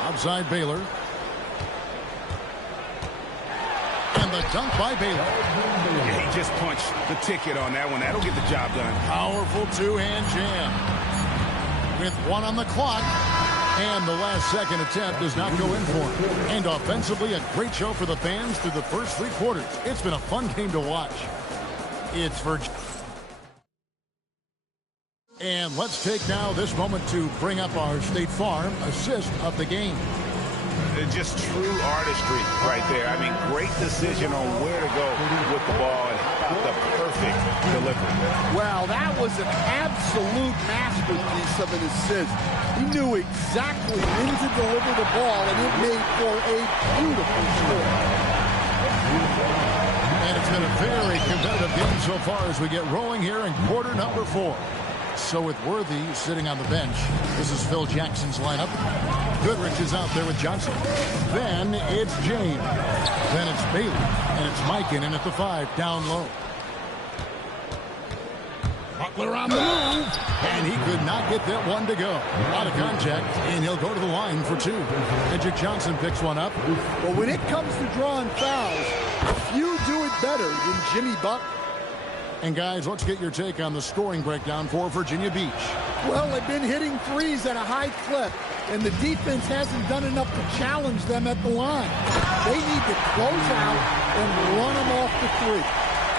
Outside Baylor. And the dunk by Baylor. Yeah, he just punched the ticket on that one. That'll get the job done. Powerful two-hand jam. With 1 on the clock. And the last second attempt does not go in for him. And offensively, a great show for the fans through the first 3 quarters. It's been a fun game to watch. It's Virginia. And let's take now this moment to bring up our State Farm assist of the game. Just true artistry right there. I mean, great decision on where to go with the ball and the perfect delivery. Well, that was an absolute masterpiece of an assist. He knew exactly when to deliver the ball, and it made for a beautiful score. And it's been a very competitive game so far as we get rolling here in quarter number 4. So with Worthy sitting on the bench, this is Phil Jackson's lineup. Goodrich is out there with Johnson. Then it's James. Then it's Bailey. And it's Mikan in at the 5, down low. Butler on the move. And he could not get that one to go. Out of contact, and he'll go to the line for 2. Magic Johnson picks one up. But when it comes to drawing fouls, few do it better than Jimmy Butler. And guys, let's get your take on the scoring breakdown for Virginia Beach. Well, they've been hitting threes at a high clip, and the defense hasn't done enough to challenge them at the line. They need to close out and run them off the 3.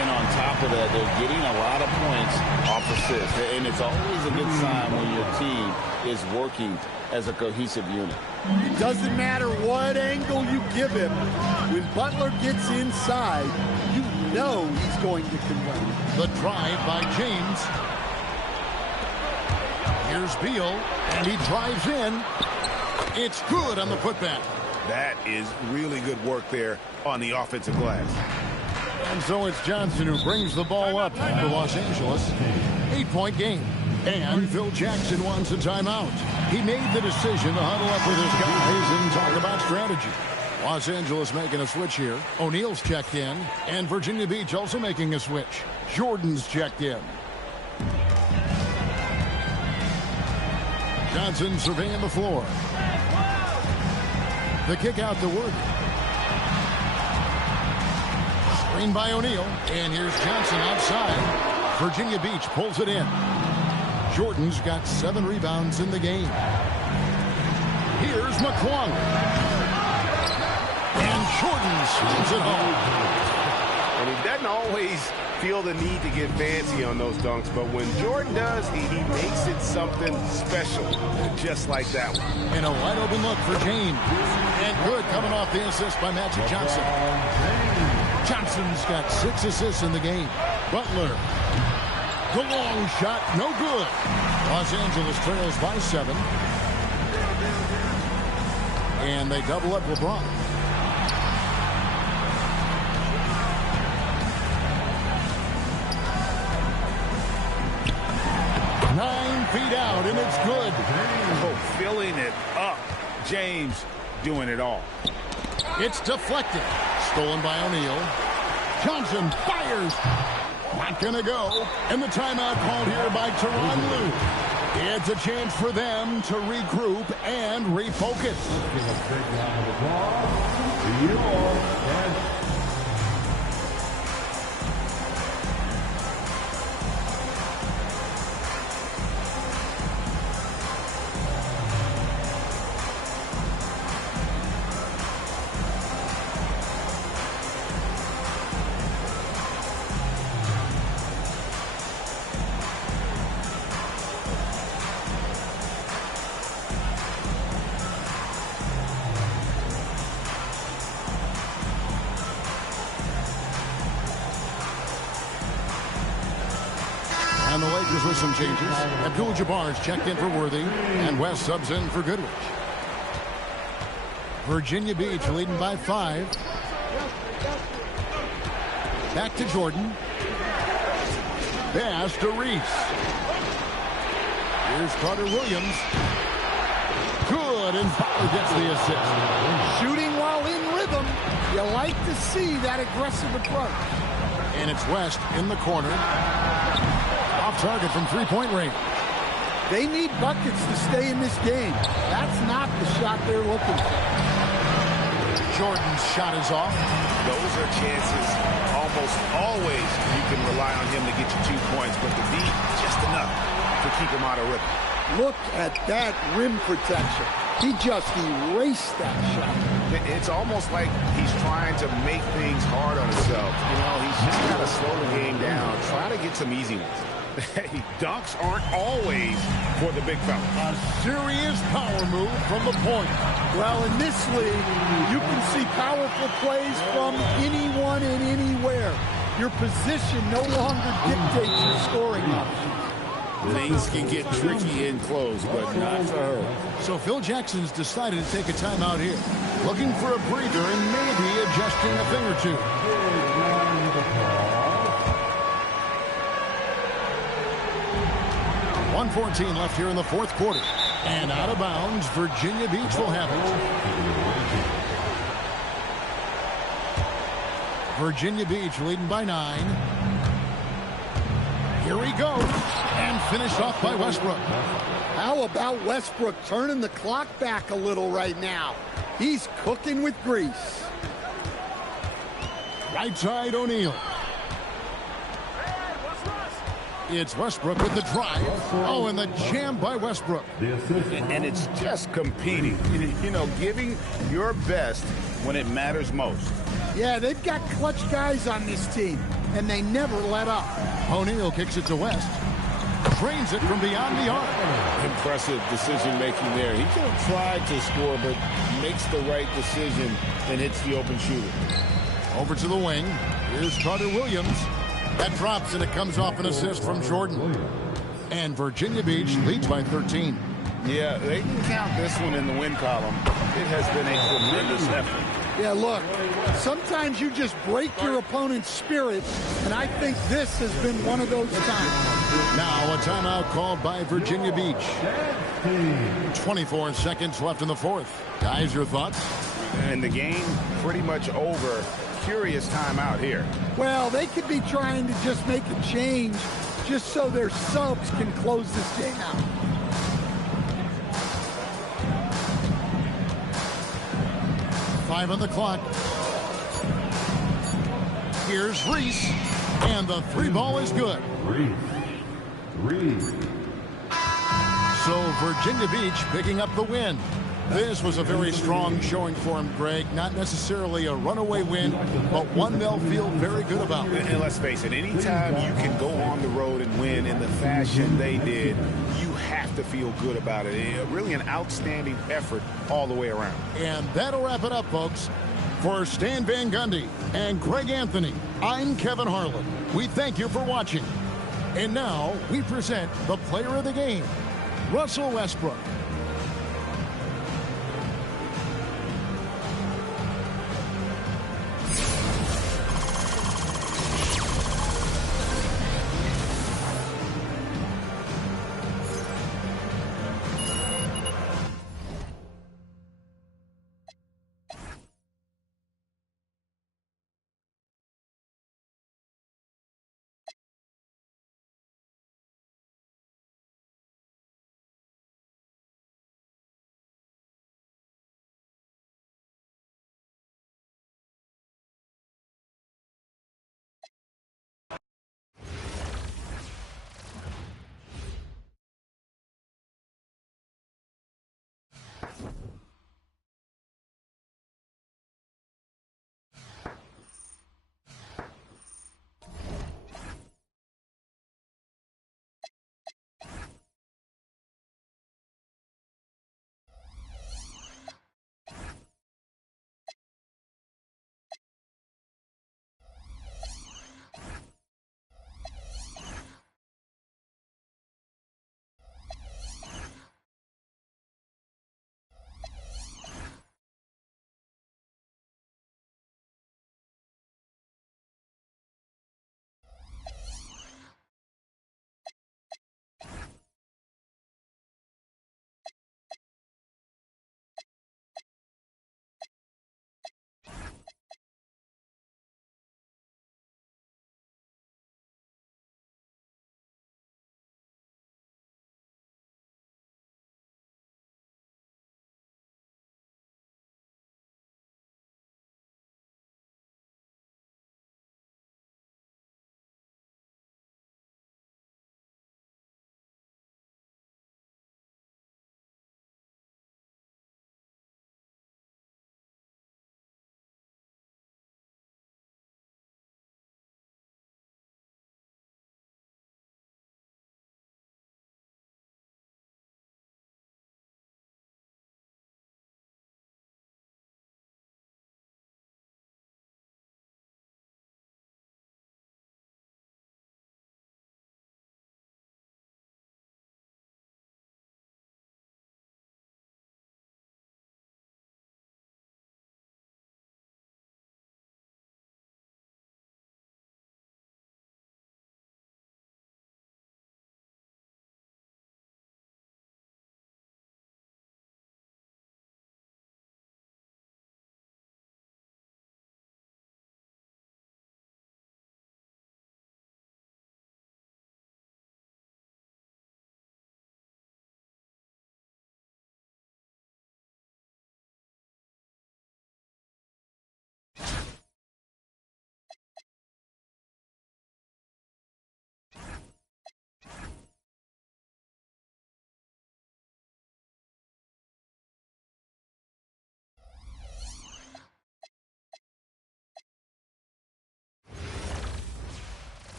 And on top of that, they're getting a lot of points off assists. And it's always a good sign when your team is working as a cohesive unit. It doesn't matter what angle you give him. When Butler gets inside, you know he's going to convert. The drive by James. Here's Beal, and he drives in. It's good on the putback. That is really good work there on the offensive glass. And so it's Johnson who brings the ball up for Los Angeles. 8-point game. And Phil Jackson wants a timeout. He made the decision to huddle up with his guys and talk about strategy. Los Angeles making a switch here. O'Neal's checked in. And Virginia Beach also making a switch. Jordan's checked in. Johnson surveying the floor. The kick out to Worthy. Screen by O'Neal. And here's Johnson outside. Virginia Beach pulls it in. Jordan's got 7 rebounds in the game. Here's McClung. And Jordan swings it home. And he doesn't always feel the need to get fancy on those dunks, but when Jordan does, he makes it something special, just like that one. And a wide open look for James. And good coming off the assist by Magic Johnson. Johnson's got 6 assists in the game. Butler. The long shot, no good. Los Angeles trails by 7. And they double up LeBron. Feet out, and it's good. Oh, filling it up. James doing it all. It's deflected. Stolen by O'Neal. Johnson fires. Not going to go. And the timeout called here by Tyronn Lue. It's a chance for them to regroup and refocus. And the Lakers with some changes. Abdul-Jabbar's checked in for Worthy, and West subs in for Goodrich. Virginia Beach leading by 5. Back to Jordan. Pass to Reese. Here's Carter Williams. Good, and Butler gets the assist. Shooting while in rhythm. You like to see that aggressive approach. And it's West in the corner. Off target from three-point range. They need buckets to stay in this game. That's not the shot they're looking for. Jordan's shot is off. Those are chances almost always you can rely on him to get you 2 points, but to be just enough to keep him out of rhythm. Look at that rim protection. He just erased that shot. It's almost like he's trying to make things hard on himself. You know, he's just got to slow the game down, try to get some easy ones. Hey, dunks aren't always for the big fella. A serious power move from the point. Well, in this league, you can see powerful plays from anyone and anywhere. Your position no longer dictates your scoring options. Things can get tricky in close, but not for her. So Phil Jackson's decided to take a timeout here. Looking for a breather and maybe adjusting a thing or two. 1:14 left here in the fourth quarter. And out of bounds, Virginia Beach will have it. Virginia Beach leading by 9. Here he goes. And finished off by Westbrook. How about Westbrook turning the clock back a little right now? He's cooking with grease. Right side O'Neal. It's Westbrook with the drive. Oh, and the jam by Westbrook. And it's just competing. You know, giving your best when it matters most. Yeah, they've got clutch guys on this team, and they never let up. O'Neal kicks it to West. Drains it from beyond the arc. Impressive decision-making there. He could have tried to score, but makes the right decision and hits the open shooter. Over to the wing. Here's Carter Williams. That drops, and it comes off an assist from Jordan. And Virginia Beach leads by 13. Yeah, they can count this one in the win column. It has been a tremendous effort. Yeah, look, sometimes you just break your opponent's spirit, and I think this has been one of those times. Now a timeout called by Virginia Beach. 24 seconds left in the fourth. Guys, your thoughts? And the game pretty much over. Curious timeout here. Well, they could be trying to just make a change just so their subs can close this game out. Five on the clock. Here's Reese. And the three ball is good. Reese. So Virginia Beach picking up the win. This was a very strong showing for him, Greg. Not necessarily a runaway win, but one they'll feel very good about. And let's face it, anytime you can go on the road and win in the fashion they did, you have to feel good about it. Really an outstanding effort all the way around. And that'll wrap it up, folks. For Stan Van Gundy and Greg Anthony, I'm Kevin Harlan. We thank you for watching. And now we present the player of the game, Russell Westbrook.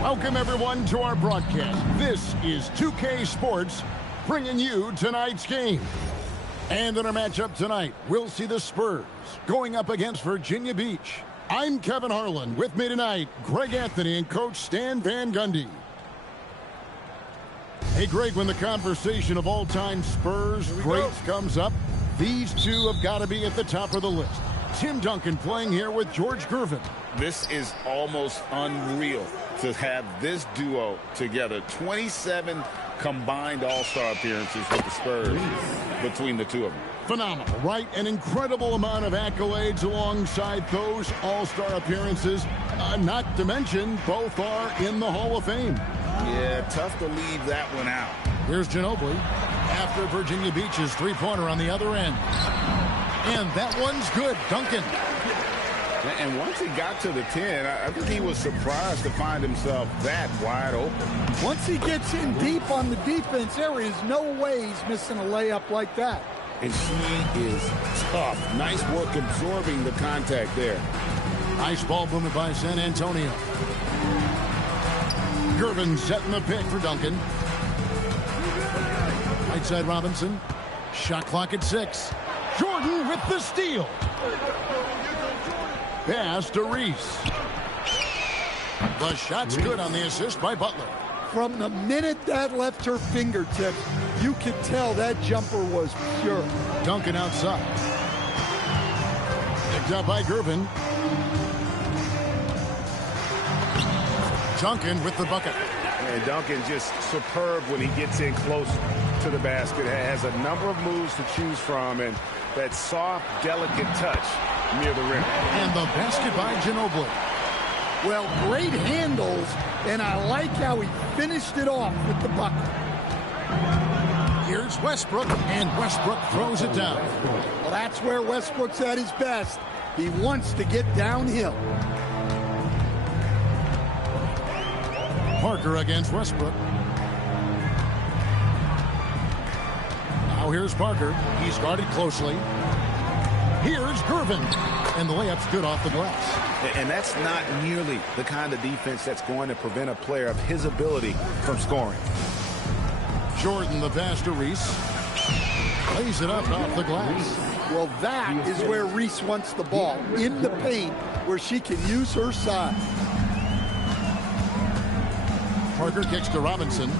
Welcome, everyone, to our broadcast. This is 2K Sports, bringing you tonight's game. And in our matchup tonight, we'll see the Spurs going up against Virginia Beach. I'm Kevin Harlan. With me tonight, Greg Anthony and Coach Stan Van Gundy. Hey, Greg, when the conversation of all-time Spurs greats comes up, these two have got to be at the top of the list. Tim Duncan playing here with George Gervin. This is almost unreal to have this duo together. 27 combined all-star appearances with the Spurs between the two of them. Phenomenal, right? An incredible amount of accolades alongside those all-star appearances. Not to mention, both are in the Hall of Fame. Yeah, tough to leave that one out. Here's Ginobili after Virginia Beach's three-pointer on the other end. And that one's good. Duncan. And once he got to the 10, I think he was surprised to find himself that wide open. Once he gets in deep on the defense, there is no way he's missing a layup like that. And she is tough. Nice work absorbing the contact there. Nice ball movement by San Antonio. Gervin setting the pick for Duncan. Right side Robinson. Shot clock at 6. Jordan with the steal. Pass to Reese. The shot's good on the assist by Butler. From the minute that left her fingertip, you could tell that jumper was pure. Duncan outside. Picked up by Gervin. Duncan with the bucket. And Duncan just superb when he gets in close to the basket. Has a number of moves to choose from, and that soft, delicate touch near the rim. And the basket by Ginobili. Well, great handles, and I like how he finished it off with the bucket. Here's Westbrook, and Westbrook throws it down. Well, that's where Westbrook's at his best. He wants to get downhill. Parker against Westbrook. Now here's Parker. He's guarded closely. Here's Gervin. And the layup's good off the glass. And that's not nearly the kind of defense that's going to prevent a player of his ability from scoring. Jordan the pass to Reese. Lays it up off the glass. Well, that is where Reese wants the ball. In the paint where she can use her size. Parker kicks to Robinson.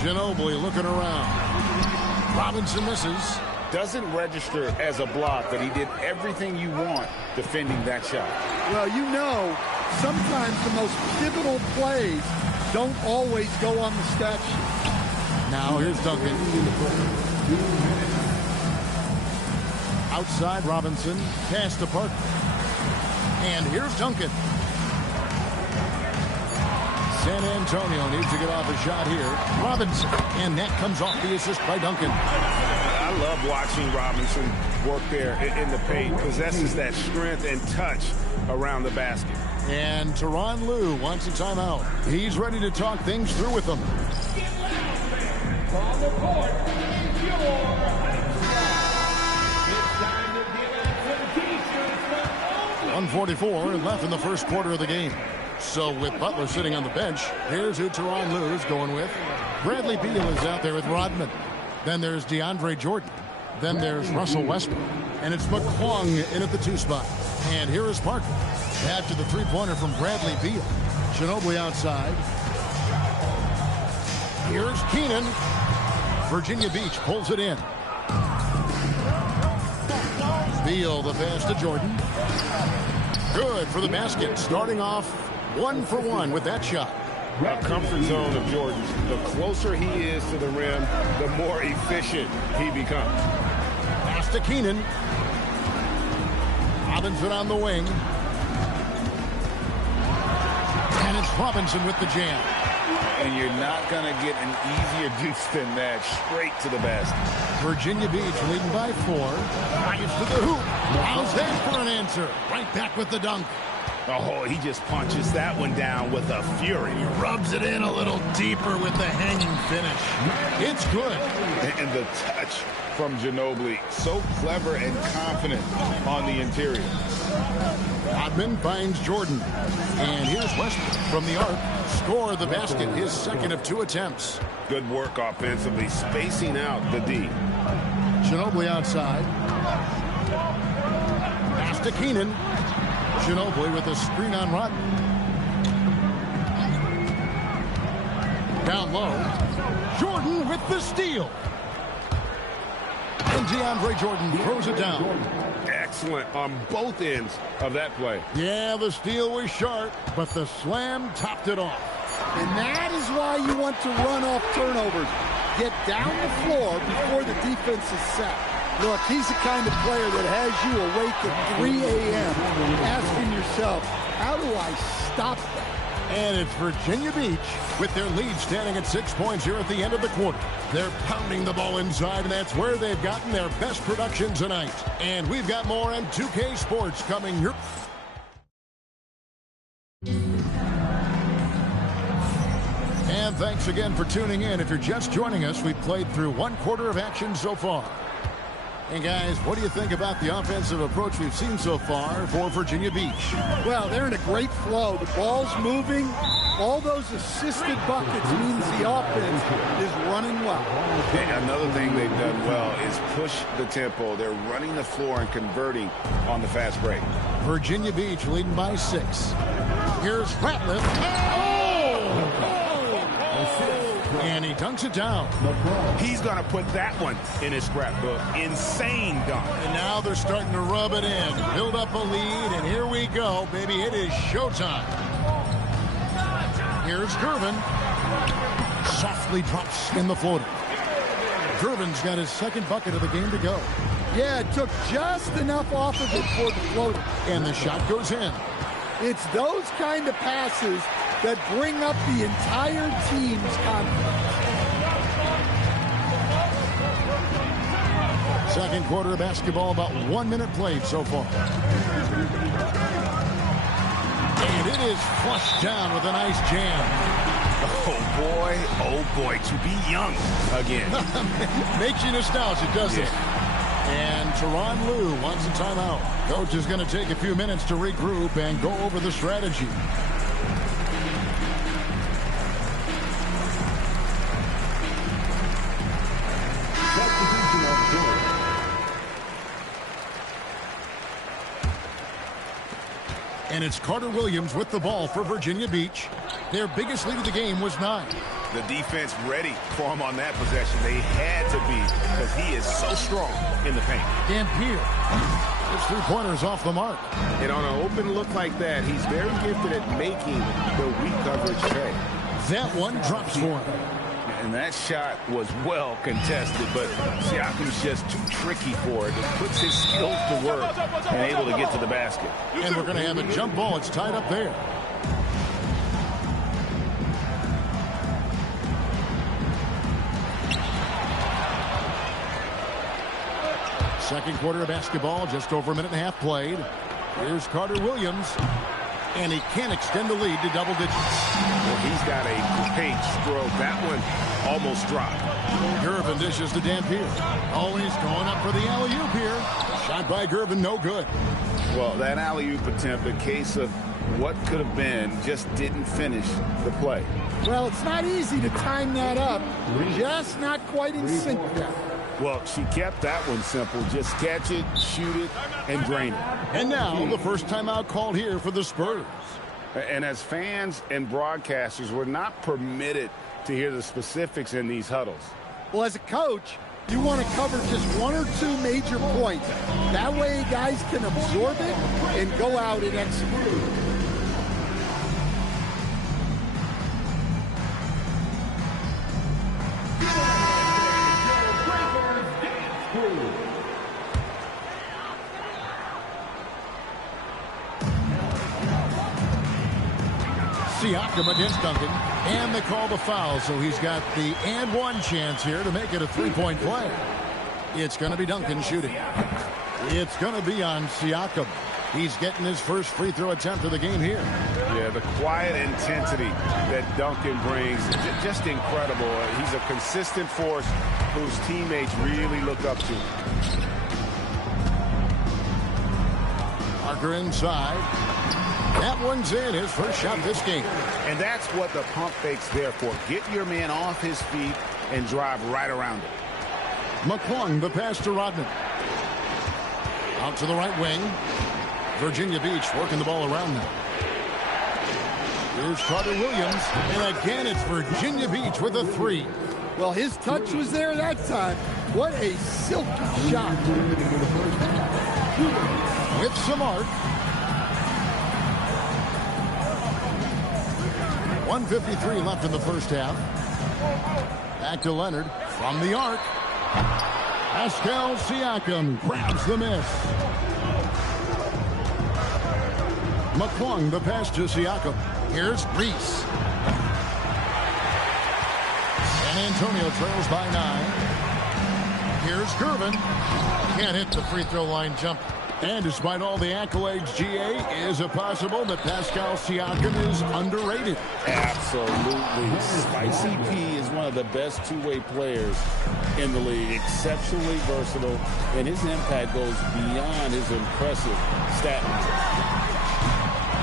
Ginobili looking around. Robinson misses. Doesn't register as a block, but he did everything you want defending that shot. Well, you know, sometimes the most pivotal plays don't always go on the stat sheet. Now here's Duncan. Outside Robinson. Pass to Parker. And here's Duncan. San Antonio needs to get off a shot here. Robinson. And that comes off the assist by Duncan. I love watching Robinson work there in the paint. Possesses that strength and touch around the basket. And Tyronn Lue wants a timeout. He's ready to talk things through with them. On the court, is your 1:44 left in the first quarter of the game. So with Butler sitting on the bench, here's who Tyronn Lue is going with. Bradley Beal is out there with Rodman. Then there's DeAndre Jordan. Then there's Russell Westbrook. And it's McClung in at the 2 spot. And here is Parker. After the three-pointer from Bradley Beal. Ginobili outside. Here's Keenan. Virginia Beach pulls it in. Beal the pass to Jordan. Good for the basket. Starting off 1 for 1 with that shot. A comfort zone of Jordan's. The closer he is to the rim, the more efficient he becomes. Pass to Keenan. Robinson on the wing. And it's Robinson with the jam. And you're not going to get an easier deuce than that. Straight to the basket. Virginia Beach leading by 4. Drives to the hoop. How's that for an answer? Right back with the dunk. Oh, he just punches that one down with a fury. He rubs it in a little deeper with the hanging finish. It's good. And the touch from Ginobili, so clever and confident on the interior. Rodman finds Jordan. And here's Westbrook from the arc. Score the basket, his second of 2 attempts. Good work offensively, spacing out the D. Ginobili outside. Pass to Keenan. Ginobili with a screen on Rodman. Down low. Jordan with the steal. And DeAndre Jordan throws it down. Excellent on both ends of that play. Yeah, the steal was sharp, but the slam topped it off. And that is why you want to run off turnovers. Get down the floor before the defense is set. Look, he's the kind of player that has you awake at 3 a.m. asking yourself, how do I stop that? And it's Virginia Beach with their lead standing at 6 points here at the end of the quarter. They're pounding the ball inside, and that's where they've gotten their best production tonight. And we've got more on 2K Sports coming here. And thanks again for tuning in. If you're just joining us, we've played through 1 quarter of action so far. And guys, what do you think about the offensive approach we've seen so far for Virginia Beach? Well, they're in a great flow. The ball's moving. All those assisted buckets means the offense is running well. And another thing they've done well is push the tempo. They're running the floor and converting on the fast break. Virginia Beach leading by 6. Here's Ratliff. And he dunks it down. He's going to put that one in his scrapbook. Insane dunk. And now they're starting to rub it in. Build up a lead, and here we go, baby. It is showtime. Here's Gervin. Softly drops in the floater. Gervin's got his second bucket of the game to go. Yeah, it took just enough off of it for the floater. And the shot goes in. It's those kind of passes that bring up the entire team's confidence. Second quarter of basketball, about 1 minute played so far. And it is flushed down with a nice jam. Oh boy, to be young again. Makes you nostalgic, doesn't it? And Tyronn Lue wants a timeout. Coach is going to take a few minutes to regroup and go over the strategy. And it's Carter Williams with the ball for Virginia Beach. Their biggest lead of the game was 9. The defense ready for him on that possession. They had to be because he is so strong in the paint. Dampier. His 3-pointers off the mark. And on an open look like that, he's very gifted at making the weak coverage pay. That one drops for him. And that shot was well contested, but Siakam's just too tricky for it. It puts his skills to work and able to get to the basket. And we're going to have a jump ball. It's tied up there. Second quarter of basketball, just over a minute and a half played. Here's Carter Williams. And he can't extend the lead to double digits. Well, he's got a great stroke. That one almost dropped. Gervin dishes to Dampier. Always going up for the alley-oop here. Shot by Gervin, no good. Well, that alley-oop attempt, a case of what could have been, just didn't finish the play. Well, it's not easy to time that up. Just not quite in sync yet. Well, she kept that one simple. Just catch it, shoot it, and drain it. And now the first timeout called here for the Spurs. And as fans and broadcasters, we're not permitted to hear the specifics in these huddles. Well, as a coach, you want to cover just 1 or 2 major points. That way guys can absorb it and go out and execute. Siakam against Duncan, and they call the foul, so he's got the and 1 chance here to make it a 3-point play. It's going to be Duncan shooting. It's going to be on Siakam. He's getting his first free throw attempt of the game here. Yeah, the quiet intensity that Duncan brings, just incredible. He's a consistent force whose teammates really look up to. Parker inside. That one's in, his first shot this game. And that's what the pump fake's there for. Get your man off his feet and drive right around him. McClung, the pass to Rodman. Out to the right wing. Virginia Beach working the ball around now. Here's Carter Williams. And again, it's Virginia Beach with a three. Well, his touch was there that time. What a silky shot. With some arc. 1:53 left in the first half. Back to Leonard from the arc. Pascal Siakam grabs the miss. McClung, the pass to Siakam. Here's Reese. San Antonio trails by 9. Here's Gervin. Can't hit the free throw line jump. And despite all the accolades, GA, is it possible that Pascal Siakam is underrated? Absolutely. Spicy P is one of the best two-way players in the league. Exceptionally versatile, and his impact goes beyond his impressive stat line.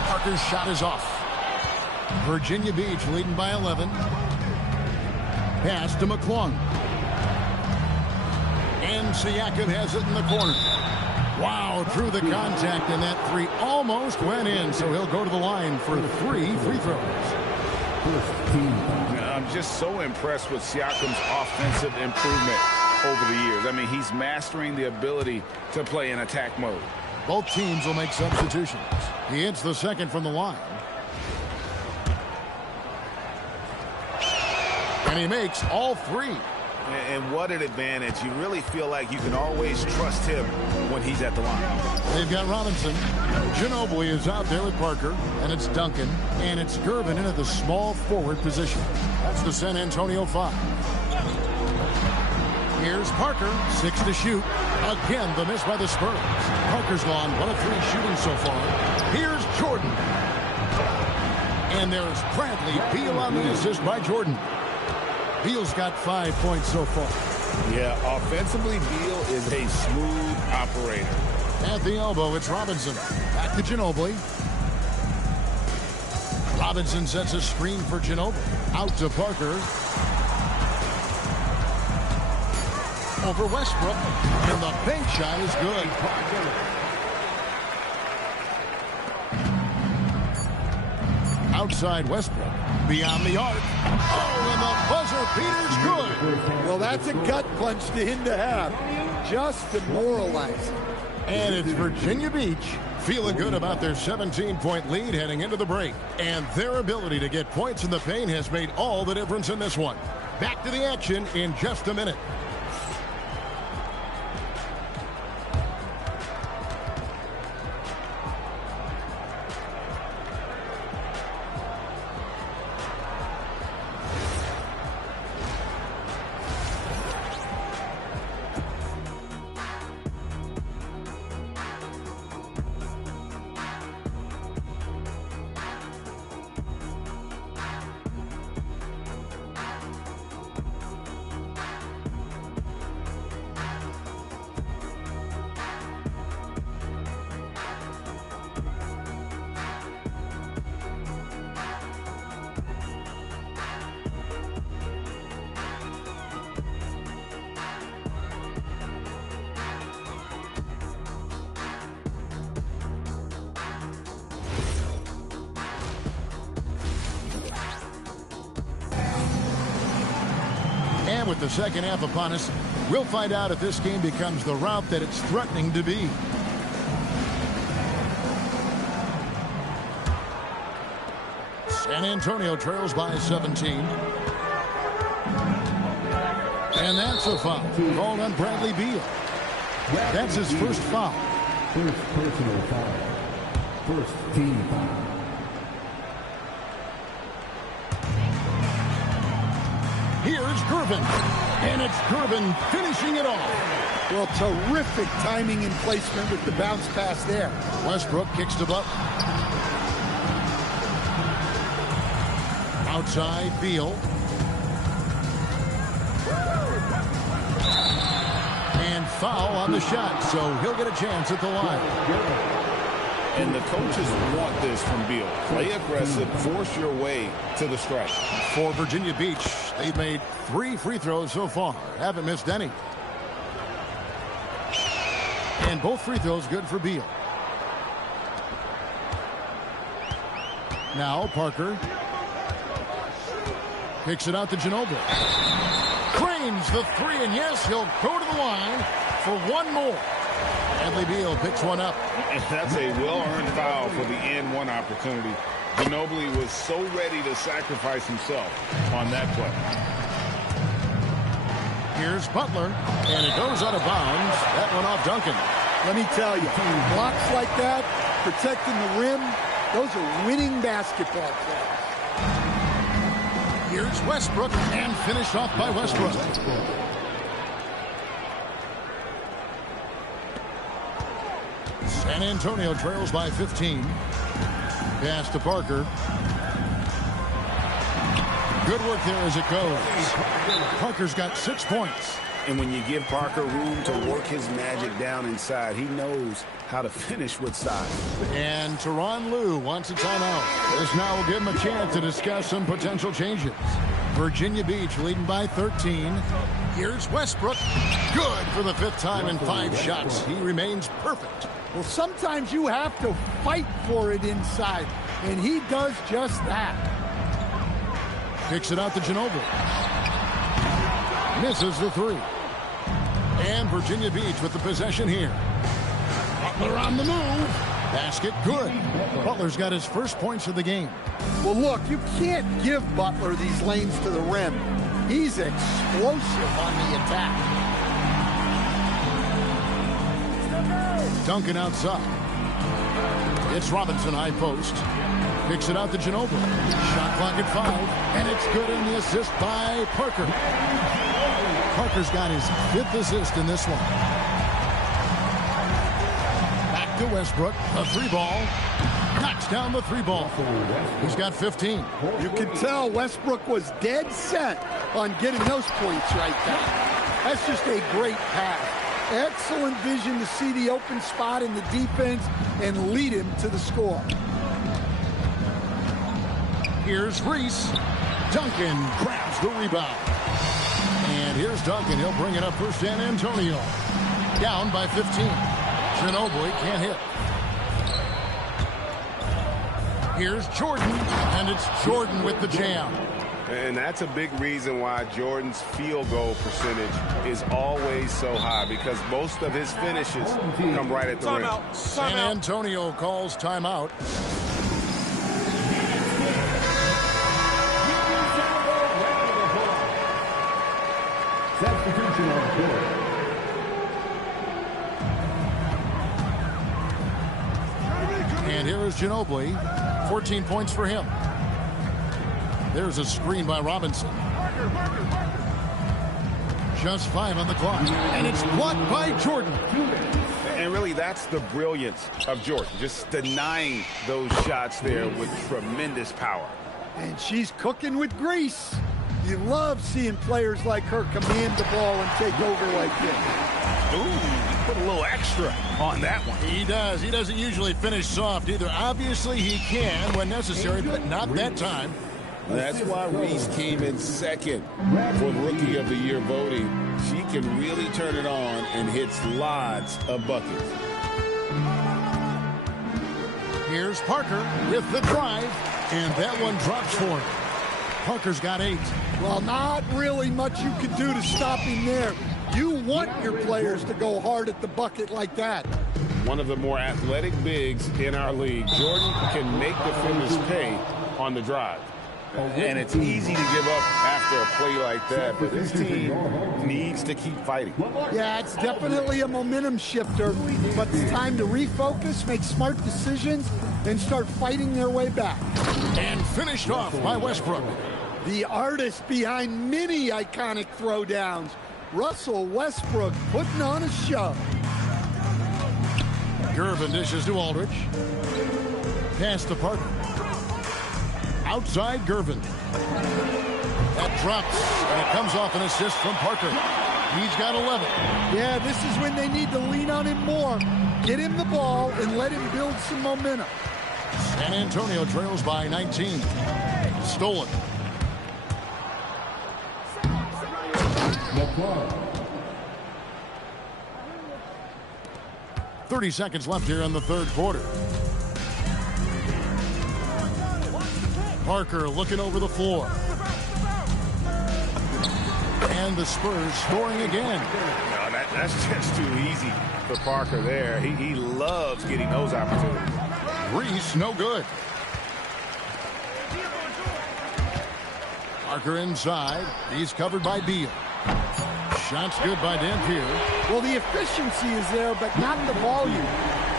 Parker's shot is off. Virginia Beach leading by 11. Pass to McClung. And Siakam has it in the corner. Wow, through the contact, and that three almost went in, so he'll go to the line for 3 free throws. I'm just so impressed with Siakam's offensive improvement over the years. I mean, he's mastering the ability to play in attack mode. Both teams will make substitutions. He hits the second from the line. And he makes all 3. And what an advantage. You really feel like you can always trust him when he's at the line. They've got Robinson. Ginobili is out there with Parker. And it's Duncan. And it's Gervin into the small forward position. That's the San Antonio 5. Here's Parker. 6 to shoot. Again, the miss by the Spurs. Parker's gone 1 of 3 shooting so far. Here's Jordan. And there's Bradley Beal on the assist by Jordan. Beal's got 5 points so far. Yeah, offensively, Beal is a smooth operator. At the elbow, it's Robinson. Back to Ginobili. Robinson sets a screen for Ginobili. Out to Parker. Over Westbrook. And the bank shot is good. Outside Westbrook. Beyond the arc. Oh, and the buzzer beater's good. Well, that's a gut punch to him to have. Just demoralizing. And it's Virginia Beach feeling good about their 17-point lead heading into the break. And their ability to get points in the paint has made all the difference in this one. Back to the action in just a minute. And with the second half upon us, we'll find out if this game becomes the rout that it's threatening to be. San Antonio trails by 17. And that's a foul called on Bradley Beal. That's his first foul. First personal foul. First team foul. Here's Gervin. And it's Gervin finishing it off. Well, terrific timing and placement with the bounce pass there. Westbrook kicks to Butler. Outside, Beal. And foul on the shot, so he'll get a chance at the line. And the coaches want this from Beal. Play aggressive, force your way to the strike. For Virginia Beach, they've made 3 free throws so far. Haven't missed any. And both free throws good for Beal. Now Parker. Kicks it out to Ginobili. Cranes the 3, and yes, he'll go to the line for one more. Bradley Beal picks one up. And that's a well-earned foul for the and one opportunity. Ginobili was so ready to sacrifice himself on that play. Here's Butler, and it goes out of bounds. That one off Duncan. Let me tell you, blocks like that, protecting the rim, those are winning basketball plays. Here's Westbrook, and finished off by Westbrook. San Antonio trails by 15. Pass to Parker. Good work there as it goes. Parker's got 6 points. And when you give Parker room to work his magic down inside, he knows how to finish with size. And Tyronn Lue wants a timeout. This now will give him a chance to discuss some potential changes. Virginia Beach leading by 13. Here's Westbrook. Good for the 5th time in 5 shots. He remains perfect. Well, sometimes you have to fight for it inside, and he does just that. Kicks it out to Ginobili. Misses the 3. And Virginia Beach with the possession here. Butler on the move. Basket good. Butler's got his first points of the game. Well, look, you can't give Butler these lanes to the rim. He's explosive on the attack. Duncan outside. It's Robinson high post. Kicks it out to Ginobili. Shot clock at 5. And it's good in the assist by Parker. Parker's got his 5th assist in this one. Back to Westbrook. A 3-ball. Knocks down the 3-ball. He's got 15. You can tell Westbrook was dead set on getting those points right there. That's just a great pass. Excellent vision to see the open spot in the defense and lead him to the score. Here's Reese. Duncan grabs the rebound. And here's Duncan. He'll bring it up for San Antonio. Down by 15. Ginobili can't hit. Here's Jordan. And it's Jordan with the jam. And that's a big reason why Jordan's field goal percentage is always so high, because most of his finishes come right at the rim. San Antonio calls timeout. Substitution on court. And here is Ginobili. 14 points for him. There's a screen by Robinson. Just 5 on the clock. And it's blocked by Jordan. And really, that's the brilliance of Jordan. Just denying those shots there with tremendous power. And she's cooking with grease. You love seeing players like her command the ball and take over like this. Ooh, he put a little extra on that one. He does. He doesn't usually finish soft either. Obviously, he can when necessary, but not that time. That's why Reese came in second for Rookie of the Year voting. She can really turn it on and hits lots of buckets. Here's Parker with the drive, and that one drops for him. Parker's got 8. Well, not really much you can do to stop him there. You want your players to go hard at the bucket like that. One of the more athletic bigs in our league. Jordan can make defenders pay on the drive. And it's easy to give up after a play like that, but this team needs to keep fighting. Yeah, it's definitely a momentum shifter, but it's time to refocus, make smart decisions, and start fighting their way back. And finished off by Westbrook. The artist behind many iconic throwdowns. Russell Westbrook putting on a show. Gervin dishes to Aldridge. Pass to Parker. Outside Gervin. That drops, and it comes off an assist from Parker. He's got 11. Yeah, this is when they need to lean on him more. Get him the ball and let him build some momentum. San Antonio trails by 19. Stolen. 30 seconds left here in the third quarter. Parker looking over the floor. And the Spurs scoring again. No, that's just too easy for Parker there. He loves getting those opportunities. Reese, no good. Parker inside. He's covered by Beal. Shots good by Dampier. Well, the efficiency is there, but not the volume.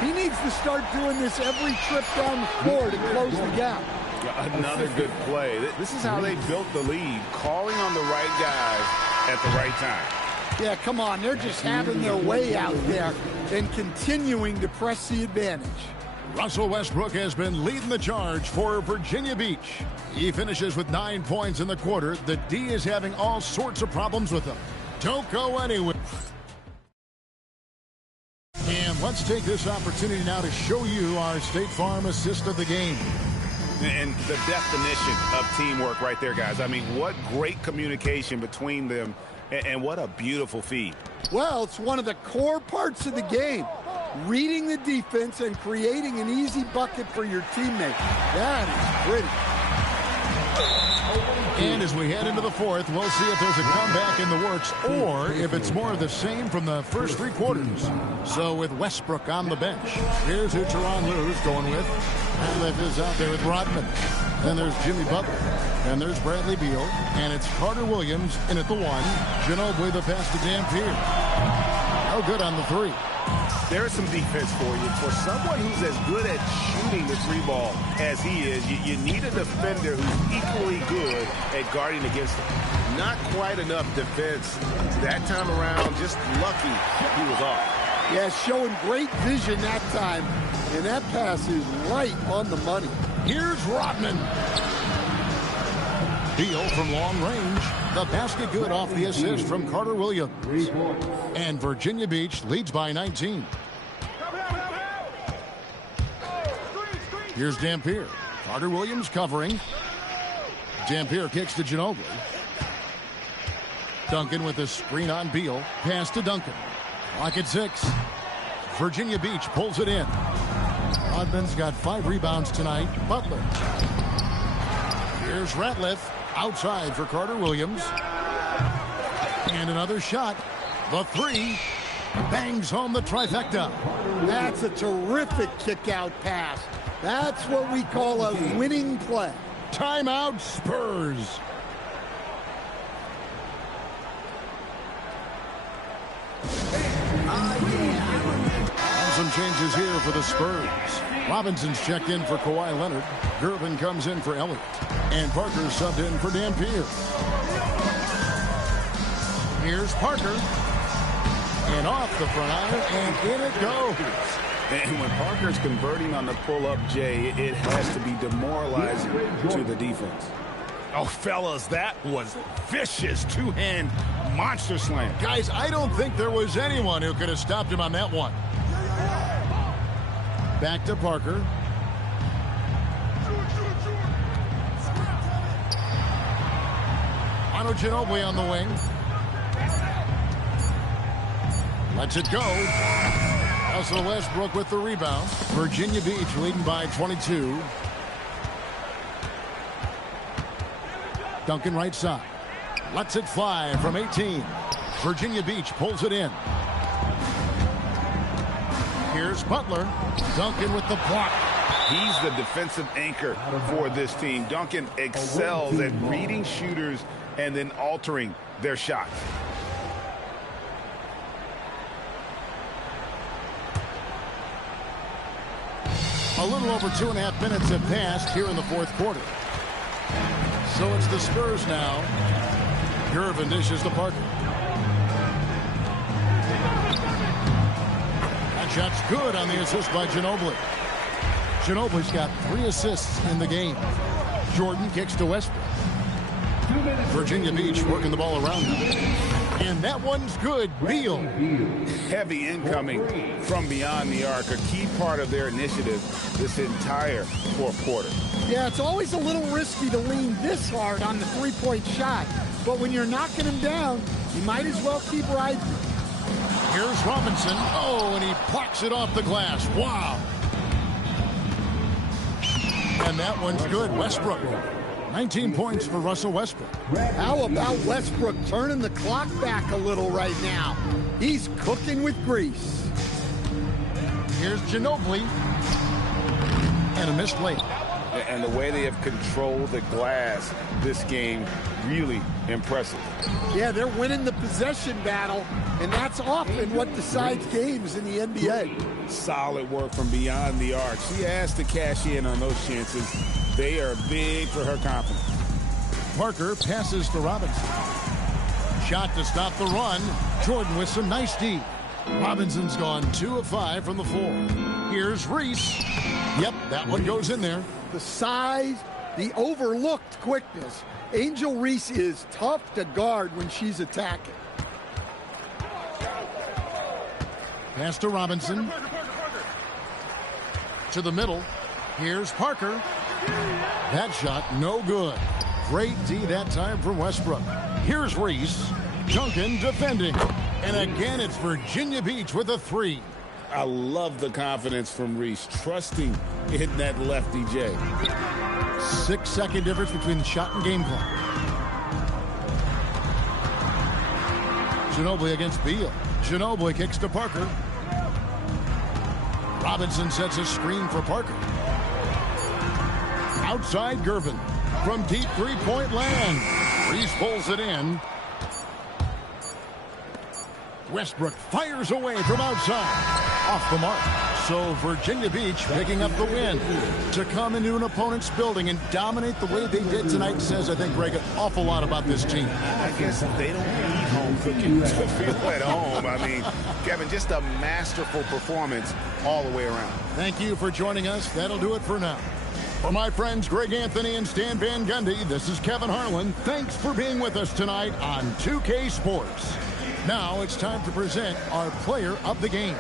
He needs to start doing this every trip down the floor to close the gap. Another good play. This is how they built the lead, calling on the right guys at the right time. Yeah, come on. They're just having their way out there and continuing to press the advantage. Russell Westbrook has been leading the charge for Virginia Beach. He finishes with 9 points in the quarter. The D is having all sorts of problems with him. Don't go anywhere. And let's take this opportunity now to show you our State Farm assist of the game. And the definition of teamwork right there, guys. I mean, what great communication between them, and what a beautiful feed. Well, it's one of the core parts of the game. Reading the defense and creating an easy bucket for your teammate. That is pretty. And as we head into the fourth, we'll see if there's a comeback in the works or if it's more of the same from the first three quarters. So with Westbrook on the bench, here's who Tyronn Lue's going with. Ratliff is out there with Rodman. Then there's Jimmy Butler. And there's Bradley Beal. And it's Carter Williams in at the one. Ginobili the pass to Dampier. No good on the three. There's some defense for you. For someone who's as good at shooting the three ball as he is, you need a defender who's equally good at guarding against him. Not quite enough defense that time around. Just lucky he was off. Yeah, showing great vision that time. And that pass is right on the money. Here's Rodman. Beal from long range. The basket good off the assist from Carter Williams. And Virginia Beach leads by 19. Here's Dampier. Carter Williams covering. Dampier kicks to Ginobili. Duncan with a screen on Beal. Pass to Duncan. Clock at 6. Virginia Beach pulls it in. Rodman's got 5 rebounds tonight. Butler. Here's Ratliff. Outside for Carter Williams. And another shot. The three. Bangs home the trifecta. That's a terrific kick-out pass. That's what we call a winning play. Timeout Spurs. Some changes here for the Spurs. Robinson's checked in for Kawhi Leonard. Gervin comes in for Elliott. And Parker subbed in for Dampier. Here's Parker. And off the front iron, and in it goes. And when Parker's converting on the pull-up, Jay, it has to be demoralizing to the defense. Oh, fellas, that was vicious two-hand monster slam. Guys, I don't think there was anyone who could have stopped him on that one. Back to Parker. Ginobili on the wing. Lets it go. Russell Westbrook with the rebound. Virginia Beach leading by 22. Duncan right side. Lets it fly from 18. Virginia Beach pulls it in. Here's Butler. Duncan with the block. He's the defensive anchor for this team. Duncan excels at reading shooters and then altering their shots. A little over 2.5 minutes have passed here in the fourth quarter. So it's the Spurs now. Gervin dishes to Parker. Shot's good on the assist by Ginobili. Ginobili's got 3 assists in the game. Jordan kicks to Westbrook. Virginia Beach working the ball around him. And that one's good. Beal. Heavy incoming from beyond the arc, a key part of their initiative this entire fourth quarter. Yeah, it's always a little risky to lean this hard on the three-point shot. But when you're knocking him down, you might as well keep riding. Here's Robinson. Oh, and he plucks it off the glass. Wow. And that one's good. Westbrook. 19 points for Russell Westbrook. How about Westbrook turning the clock back a little right now? He's cooking with grease. Here's Ginobili. And a missed layup. And the way they have controlled the glass this game, really impressive. Yeah, they're winning the possession battle, and that's often what decides games in the NBA. Solid work from beyond the arc. She has to cash in on those chances. They are big for her confidence. Parker passes to Robinson. Shot to stop the run. Jordan with some nice D. Robinson's gone 2 of 5 from the floor. Here's Reese. Yep, that one goes in there. The size, the overlooked quickness. Angel Reese is tough to guard when she's attacking. Pass to Robinson. To the middle. Here's Parker. That shot, no good. Great D that time from Westbrook. Here's Reese. Duncan defending. And again, it's Virginia Beach with a 3. I love the confidence from Reese, trusting in that lefty J. 6-second difference between the shot and game clock. Ginobili against Beal. Ginobili kicks to Parker. Robinson sets a screen for Parker. Outside Gervin from deep three-point land. Reese pulls it in. Westbrook fires away from outside. Off the mark. So Virginia Beach picking up the win. To come into an opponent's building and dominate the way they did tonight says, I think, Greg, an awful lot about this team. I guess they don't need home cooking to feel at home. I mean, Kevin, just a masterful performance all the way around. Thank you for joining us. That'll do it for now. For my friends Greg Anthony and Stan Van Gundy, this is Kevin Harlan. Thanks for being with us tonight on 2K Sports. Now it's time to present our player of the game.